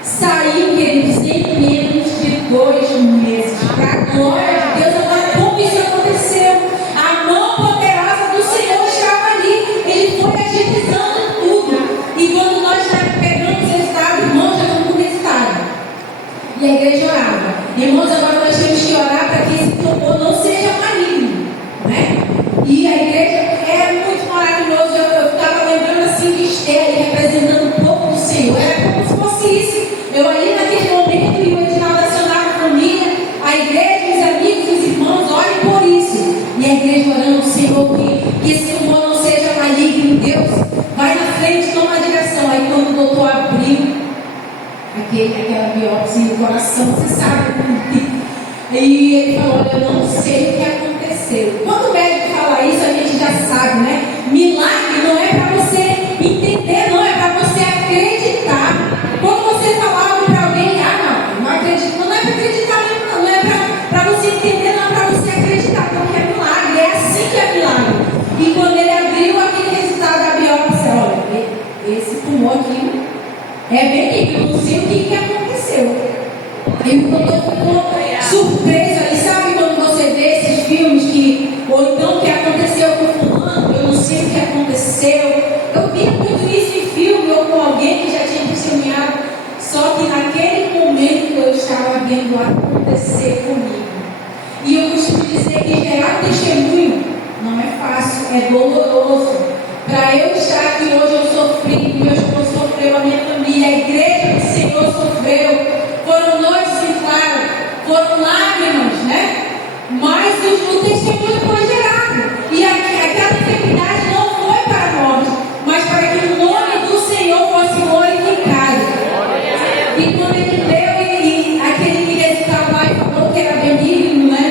saiu, queridos, em menos de 2 meses. Para a glória de Deus, agora como isso aconteceu? A mão poderosa do Senhor estava ali, Ele foi agilizando tudo. E quando nós já pegamos resultado, irmãos, já estamos com resultado. E a igreja orava. Irmãos, agora nós temos que orar para que esse tumor não seja maligno, né? E a igreja é muito maravilhoso. Eu estava lembrando assim de Esther, representando o povo do Senhor. Era como se fosse isso. Eu ali naquele momento, e o Edinaldo acionava a família, a igreja, os amigos, os irmãos, orem por isso. E a igreja orando, Senhor, que esse tumor não seja maligno. Deus, vai na frente, toma a direção. Aí quando o doutor abriu aquela biópsia no coração, você sabe. E ele falou, olha, eu não sei o que aconteceu. Quando o médico fala isso, a gente já sabe, né? Milagre não é para você entender, não, é para você acreditar. Quando você fala algo para alguém, não acredito, não é para acreditar, não é para você entender, não é para você acreditar, porque é milagre, é assim que é milagre. E quando ele abriu aquele resultado da biópsia, olha, esse tumor aqui é benigno, eu não sei o que aconteceu. Aí o doutor ficou surpreso ali, sabe quando você vê esses filmes ou então o que aconteceu com fulano, eu não sei o que aconteceu. Eu via muito isso em filme ou com alguém que já tinha testemunhado, só que naquele momento eu estava vendo acontecer comigo. E eu costumo dizer que gerar testemunho não é fácil, é doloroso. Para eu estar aqui hoje, eu sofri, meu esposo sofreu, a minha família, a igreja do Senhor sofreu. Foram noites em claro, foram lágrimas, né? Mas o testemunho foi gerado. E aquela enfermidade não foi para nós, mas para que o nome do Senhor fosse glorificado. E quando ele deu, e aquele resultado lá e falou que era benigno, né?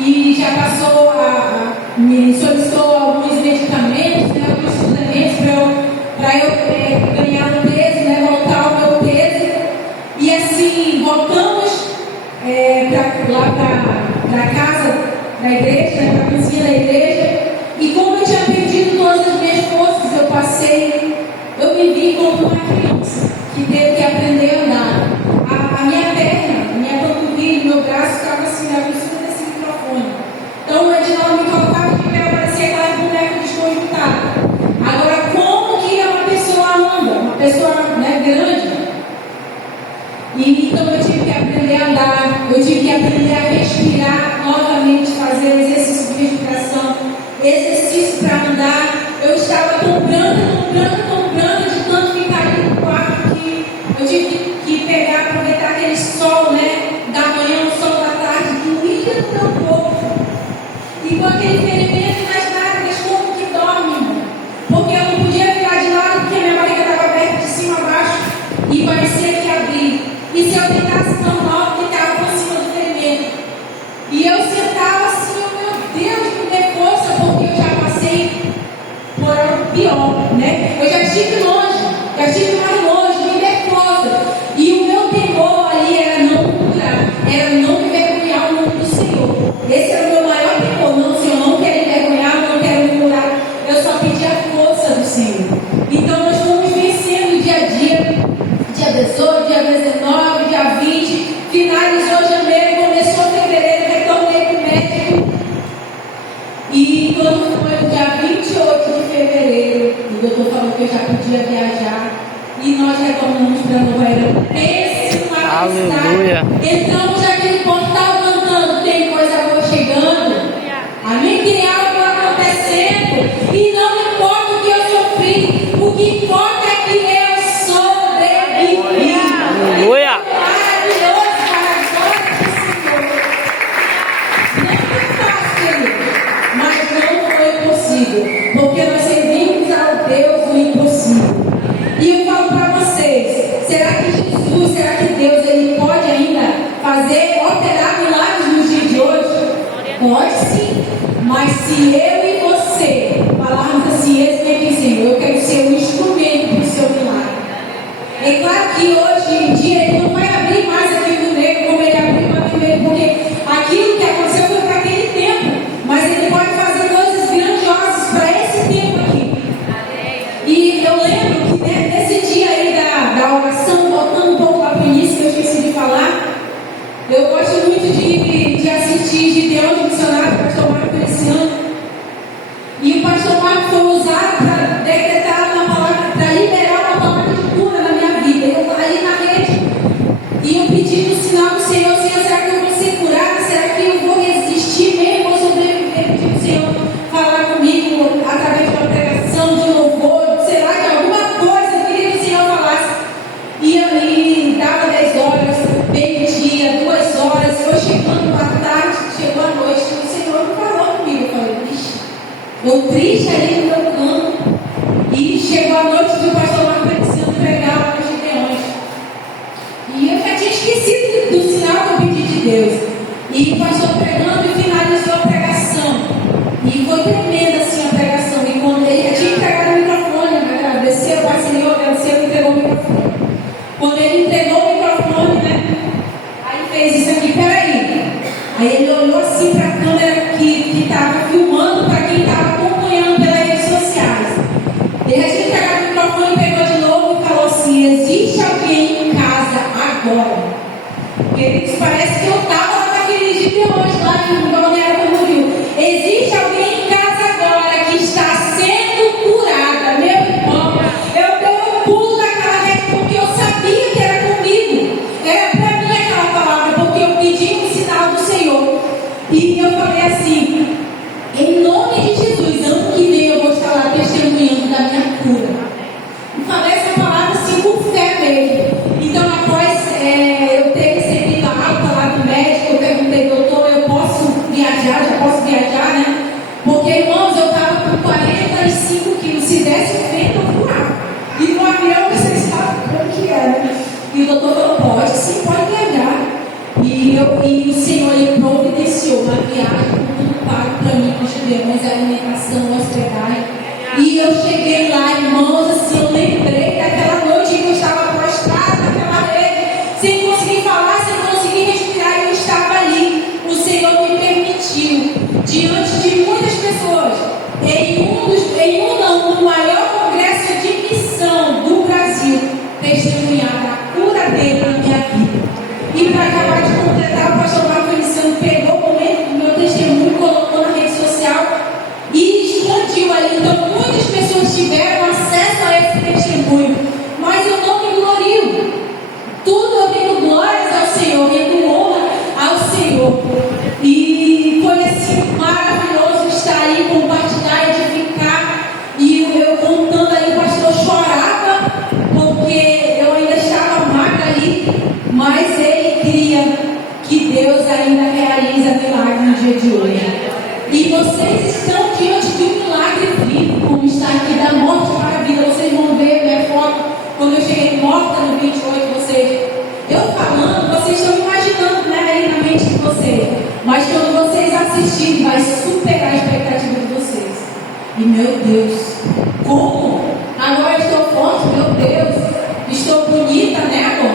E já passou me solicitou alguns medicamentos, né? Alguns suplementos para eu ganhar um peso, né? Voltar ao meu peso. E assim, voltamos para a casa da igreja, para a cozinha da igreja. E como eu tinha perdido todas as minhas forças, eu me vi como uma criança que teve que aprender a andar. A minha perna, a minha panturrilha, meu braço estava assim, na altura desse microfone. Então o Edinaldo me colocava de pé, parecia aquela boneca desconjuntada. Agora, como que uma pessoa anda? Uma pessoa, né, grande. E então eu tive que aprender a andar, eu tive que aprender a respirar novamente, fazer exercício de respiração, exercício para andar. Eu estava tão branca de tanto ficar ali no quarto que eu tive que pegar, aproveitar aquele sol, né, da manhã, o sol da tarde, doía no meu corpo. E com aquele ferimento nas nádegas, como que dorme, irmão? Porque eu não podia ficar de lado, porque minha barriga estava aberta de cima a baixo e parecia que abria. E se eu deitasse normal, eu ficava por cima do ferimento. E eu sentava assim, meu Deus, me dê força, porque eu já passei por algo pior, né? Eu já estive mais longe, me dê força. E o meu temor ali era não curar, era não envergonhar o nome do Senhor. Esse era o meu maior temor. Não, Senhor, não quero envergonhar, não quero me curar. Eu só pedi a força do Senhor. Então nós fomos vencendo dia a dia. Dia 18, dia 19, dia 20, finalizou janeiro, começou fevereiro, retornei para o médico. E quando foi no dia 28 de fevereiro, o doutor falou que eu já podia viajar. E nós retornamos para Nova Era. Pense numa felicidade. Entramos naquele portal cantando, tem coisa boa chegando. Amém? Tem algo acontecendo. E não importa o que eu sofri, o que importa é que eu sobrevivi. Aleluia! Maravilhoso, para a glória do Senhor. Não foi fácil, mas não foi possível, porque nós servimos ao Deus do impossível. E eu falo para vocês, será que Jesus, será que Deus, Ele pode ainda fazer, operar milagres nos dias de hoje? Pode sim, mas se eu e você falarmos assim, esse é quem, Senhor, eu quero ser um instrumento do seu milagre. É claro que hoje em dia Ele não vai abrir mais aquilo do negro como Ele abriu para primeiro, porque aquilo que aconteceu foi para aquele tempo, mas Ele pode fazer coisas grandiosas para esse tempo aqui. triste ali no meu canto. E chegou a noite do pastor Marco precisando pregar para os gideões. E eu já tinha esquecido do sinal que eu pedi de Deus. E o pastor pregando e finalizou a pregação. E foi tremenda assim a pregação. E quando ele já tinha entregado o microfone, agradeceu ao Senhor, agradeceu e entregou o microfone. Quando ele entregou o microfone, né? Aí fez isso aqui, peraí. Aí ele olhou assim para a câmera que estava filmando para quem estava acompanhando pelas redes sociais. Ele já tinha entregado o microfone, pegou de novo e falou assim: existe alguém em casa agora? Queridos, parece que eu estava naqueles gideões lá em Balneário Camboriú. Existe alguém em casa agora que está sendo curada, meu irmão. Eu dei um pulo naquela vez porque eu sabia que era comigo. Era para mim aquela palavra, porque eu pedi um sinal do Senhor. E eu falei assim: em nome de Jesus, ano que vem eu vou estar lá testemunhando da minha cura. E falei essa palavra assim com fé mesmo. Então, após eu ter recebido a alta lá do médico, eu perguntei: doutor, eu posso viajar? Já posso viajar, né? Porque, irmãos, eu estava com 45 quilos. Se desse o vento, eu voava. E no avião, vocês sabem como que era. E o doutor falou: pode, sim, pode viajar. E o Senhor, ele providenciou uma viagem, tudo pago para mim, com os gideões, alimentação, hospedagem. E eu cheguei lá, irmãos, assim, eu lembrei daquela noite em que eu estava prostrada naquela rede, sem conseguir falar, sem conseguir respirar, e eu estava ali. O Senhor me permitiu, diante de muitas pessoas, no maior congresso de missão do Brasil, testemunhar a cura dele na minha vida. E para acabar de completar, o pastor Marco Feliciano pegou o momento do meu testemunho, colocou na rede social e expandiu ali. Então, muitas pessoas tiveram acesso a esse testemunho. Mas eu não me glorio. Tudo eu rendo glórias ao Senhor, rendo honra ao Senhor. E foi assim maravilhoso estar ali, compartilhar, edificar. E eu contando ali, o pastor chorava, porque eu ainda estava magra ali. Mas ele cria que Deus ainda realiza milagre no dia de hoje. E vocês estão diante de um milagre vivo, como está aqui, da morte para a vida. Vocês vão ver minha foto, quando eu cheguei morta no 28, eu falando, vocês estão imaginando, né, aí na mente de vocês. Mas quando vocês assistirem, vai superar a expectativa de vocês. E meu Deus, como? Agora estou forte, meu Deus. Estou bonita, né, amor?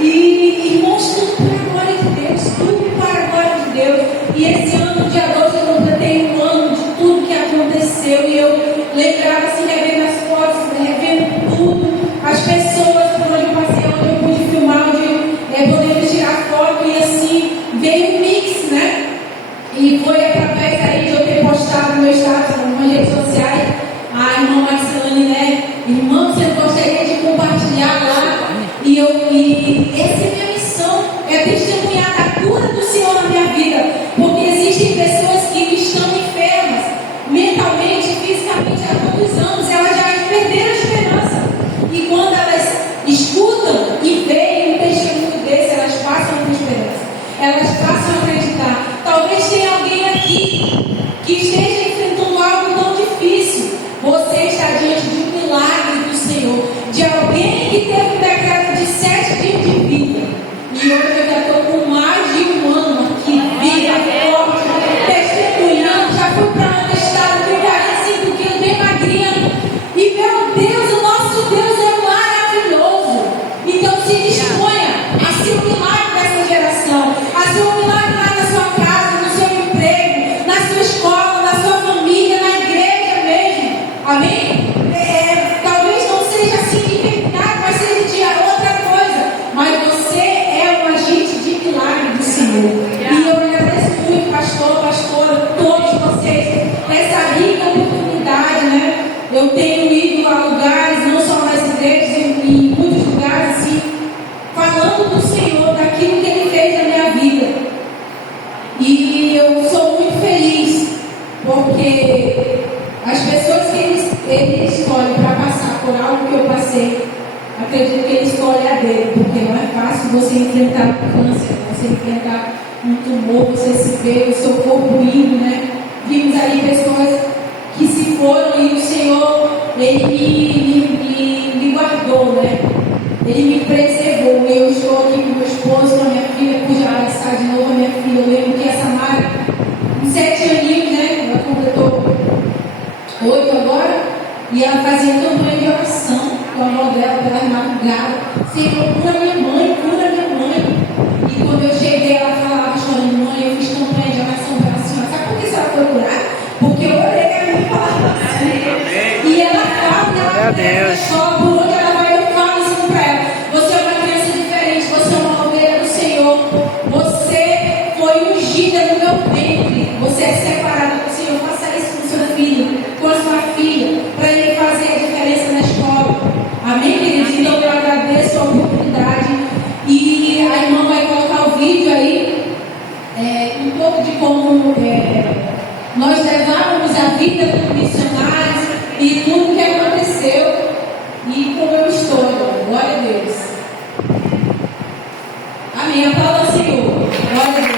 E mostro para a glória de Deus, tudo para a glória de Deus. E esse ano, dia 12, eu completei um ano de tudo que aconteceu. E eu lembrava assim, revendo as fotos, revendo tudo, as pessoas por onde eu passei, onde eu pude filmar, onde podemos tirar foto. E assim, veio um mix, né? E foi através aí de eu ter postado no meu status, nas redes sociais, a irmã Marcelane, né? Irmão, você gostaria de compartilhar lá? E essa é a minha missão, é testemunhar a cura do Senhor na minha vida. Porque existem pessoas que estão enfermas, mentalmente, fisicamente, há muitos anos, elas já perderam a esperança. E quando elas escutam e veem um testemunho desse, elas passam a ter esperança. Elas passam a acreditar. Talvez tenha alguém aqui que esteja enfrentando algo tão difícil. Você está diante de um milagre do Senhor, de alguém que teve um decreto de 7 dias de vida. E hoje eu já estou com mais de um ano aqui, vida forte, testemunhando. Já fui para onde estava com 45 quilos, bem magrinha. E meu Deus, o nosso Deus é maravilhoso. Então se disponha a ser um milagre dessa geração, a ser um milagre lá na sua casa, no seu emprego, na sua escola, na sua família, na igreja mesmo. Amém? Talvez não seja assim de verdade, mas seja de outra coisa. Mas você é um agente de milagre do Senhor. E eu agradeço muito, pastor, pastora, todos vocês, essa rica oportunidade, né? Eu tenho ido a lugares, não só nas igrejas, em muitos lugares, assim, falando do Senhor, daquilo que Ele fez na minha vida. E eu sou muito feliz, porque as pessoas que Ele escolhe para passar por algo que eu passei, acredito que Ele escolhe a dele, porque não é fácil você enfrentar o câncer, você enfrentar um tumor, você se vê o seu corpo indo, né? vimos aí pessoas que se foram e o Senhor, Ele me guardou, né? Ele me preservou. Eu estou aqui com meu esposo, com a minha filha, cuja abraçar de novo a minha filha. Eu lembro que essa Mari, com 7 aninhos, né? Ela completou 8 agora, e ela fazia campanha de oração com a avó dela pela madrugada. Senhor, cura minha mãe, cura minha mãe. E quando eu cheguei, ela falava chorando: mãe, eu fiz campanha de oração pela senhora. Sabe por que ela foi curar? Porque eu orei a mim e falava assim. E ela fala, ela chora, por onde ela vai, eu falo isso para ela. Você é uma criança diferente, você é uma ovelha do Senhor. Você foi ungida no meu ventre. Você é separada do Senhor. Faça isso com seu filho, com a sua filha, para ele fazer a diferença na escola. Amém, queridos? Então eu agradeço a oportunidade. E a irmã vai colocar o vídeo aí, um pouco de como nós levávamos a vida como missionários e tudo que aconteceu e como eu estou agora. Glória a Deus. Amém. Aplauda ao Senhor. Glória a Deus.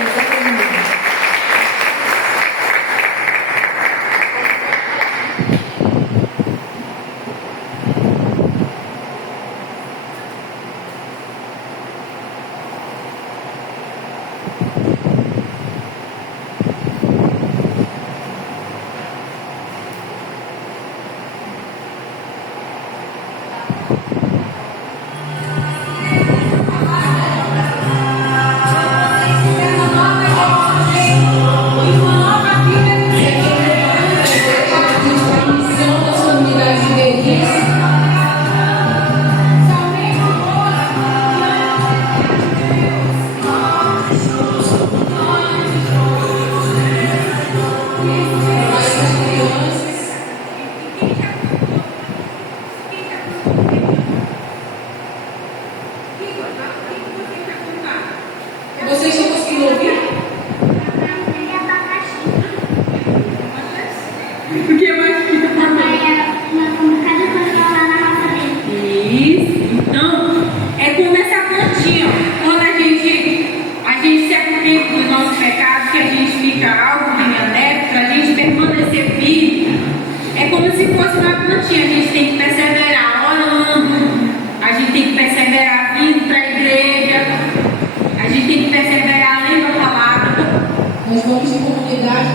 Vocês estão conseguindo ouvir? O que mais fica por Isso. Então, é como essa plantinha. Quando a gente se arrepende dos nossos pecados, que a gente fica algo que me adepto, a gente permanecer firme. É como se fosse uma plantinha. A gente tem que perseverar orando. A gente tem que perseverar vindo para a igreja. A gente tem que perseverar lendo a palavra. Nós vamos de comunidade.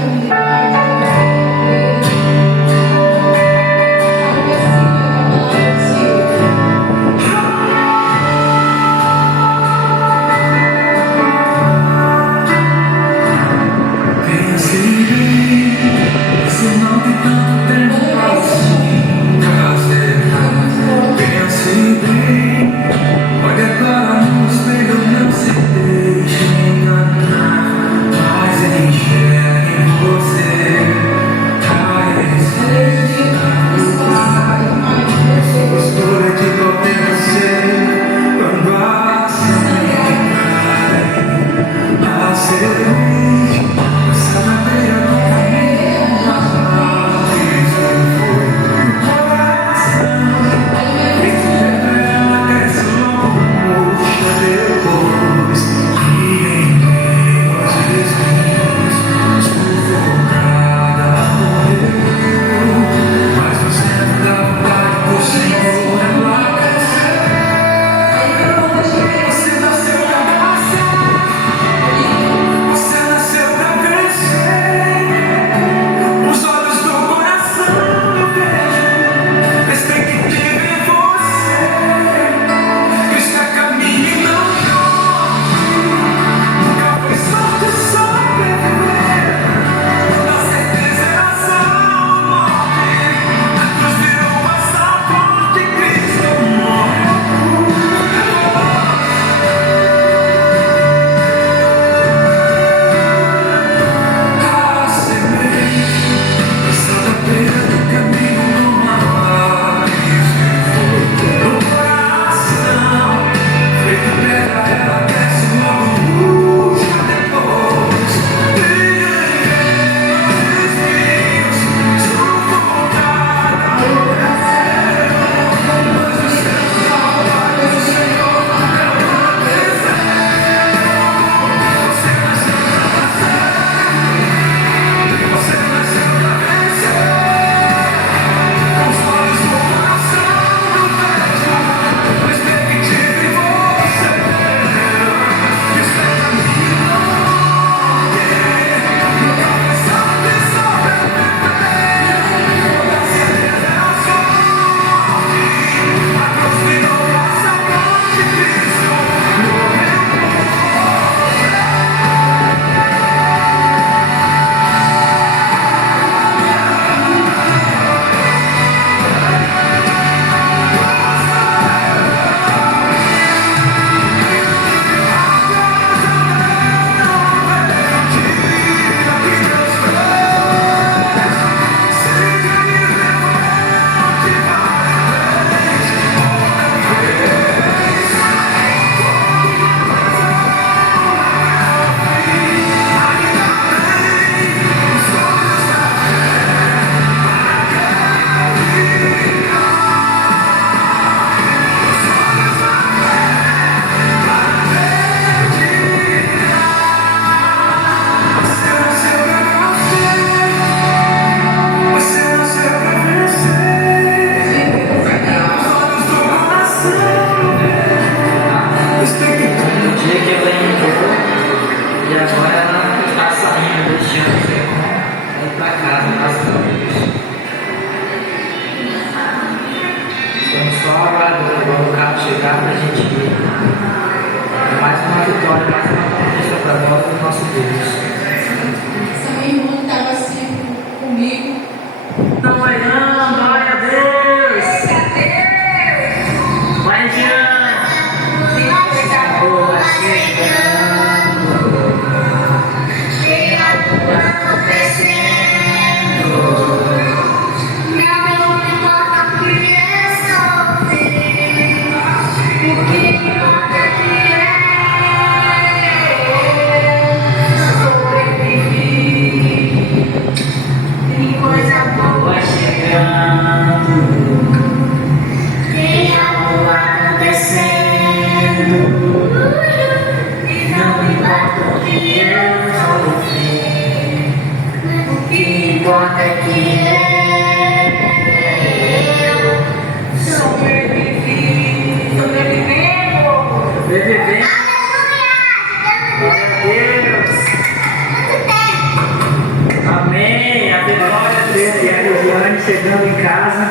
Chegando em casa,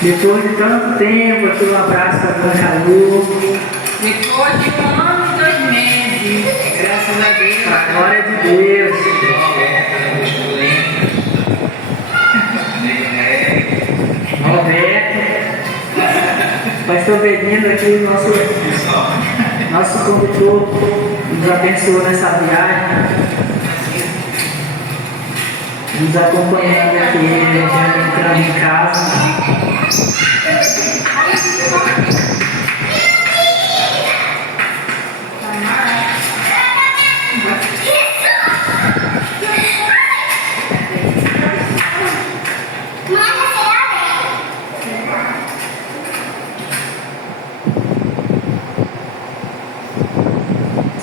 depois de tanto tempo, aqui um abraço para a Dona Lu. Depois de 1 ano e 2 meses, graças a Deus. A glória de Deus. Roberto, pastor Benino aqui, nosso condutor, nos abençoou nessa viagem. Nos acompanhando aqui, entrando em casa.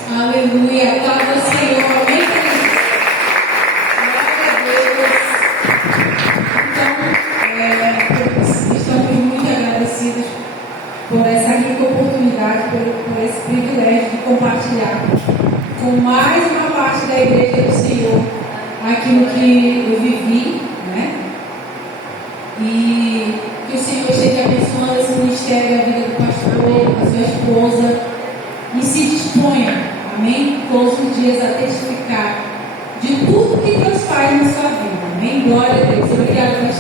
Aleluia, glória ao Senhor, amém? Estamos muito agradecidos por essa rica oportunidade, por esse privilégio de compartilhar com mais uma parte da Igreja do Senhor aquilo que eu vivi, né? E que o Senhor esteja abençoando esse ministério, a vida do pastor, a sua esposa, e se disponha, amém? Todos os dias a testificar de tudo que Deus faz na sua vida, amém? Glória a Deus. Obrigada, pastor.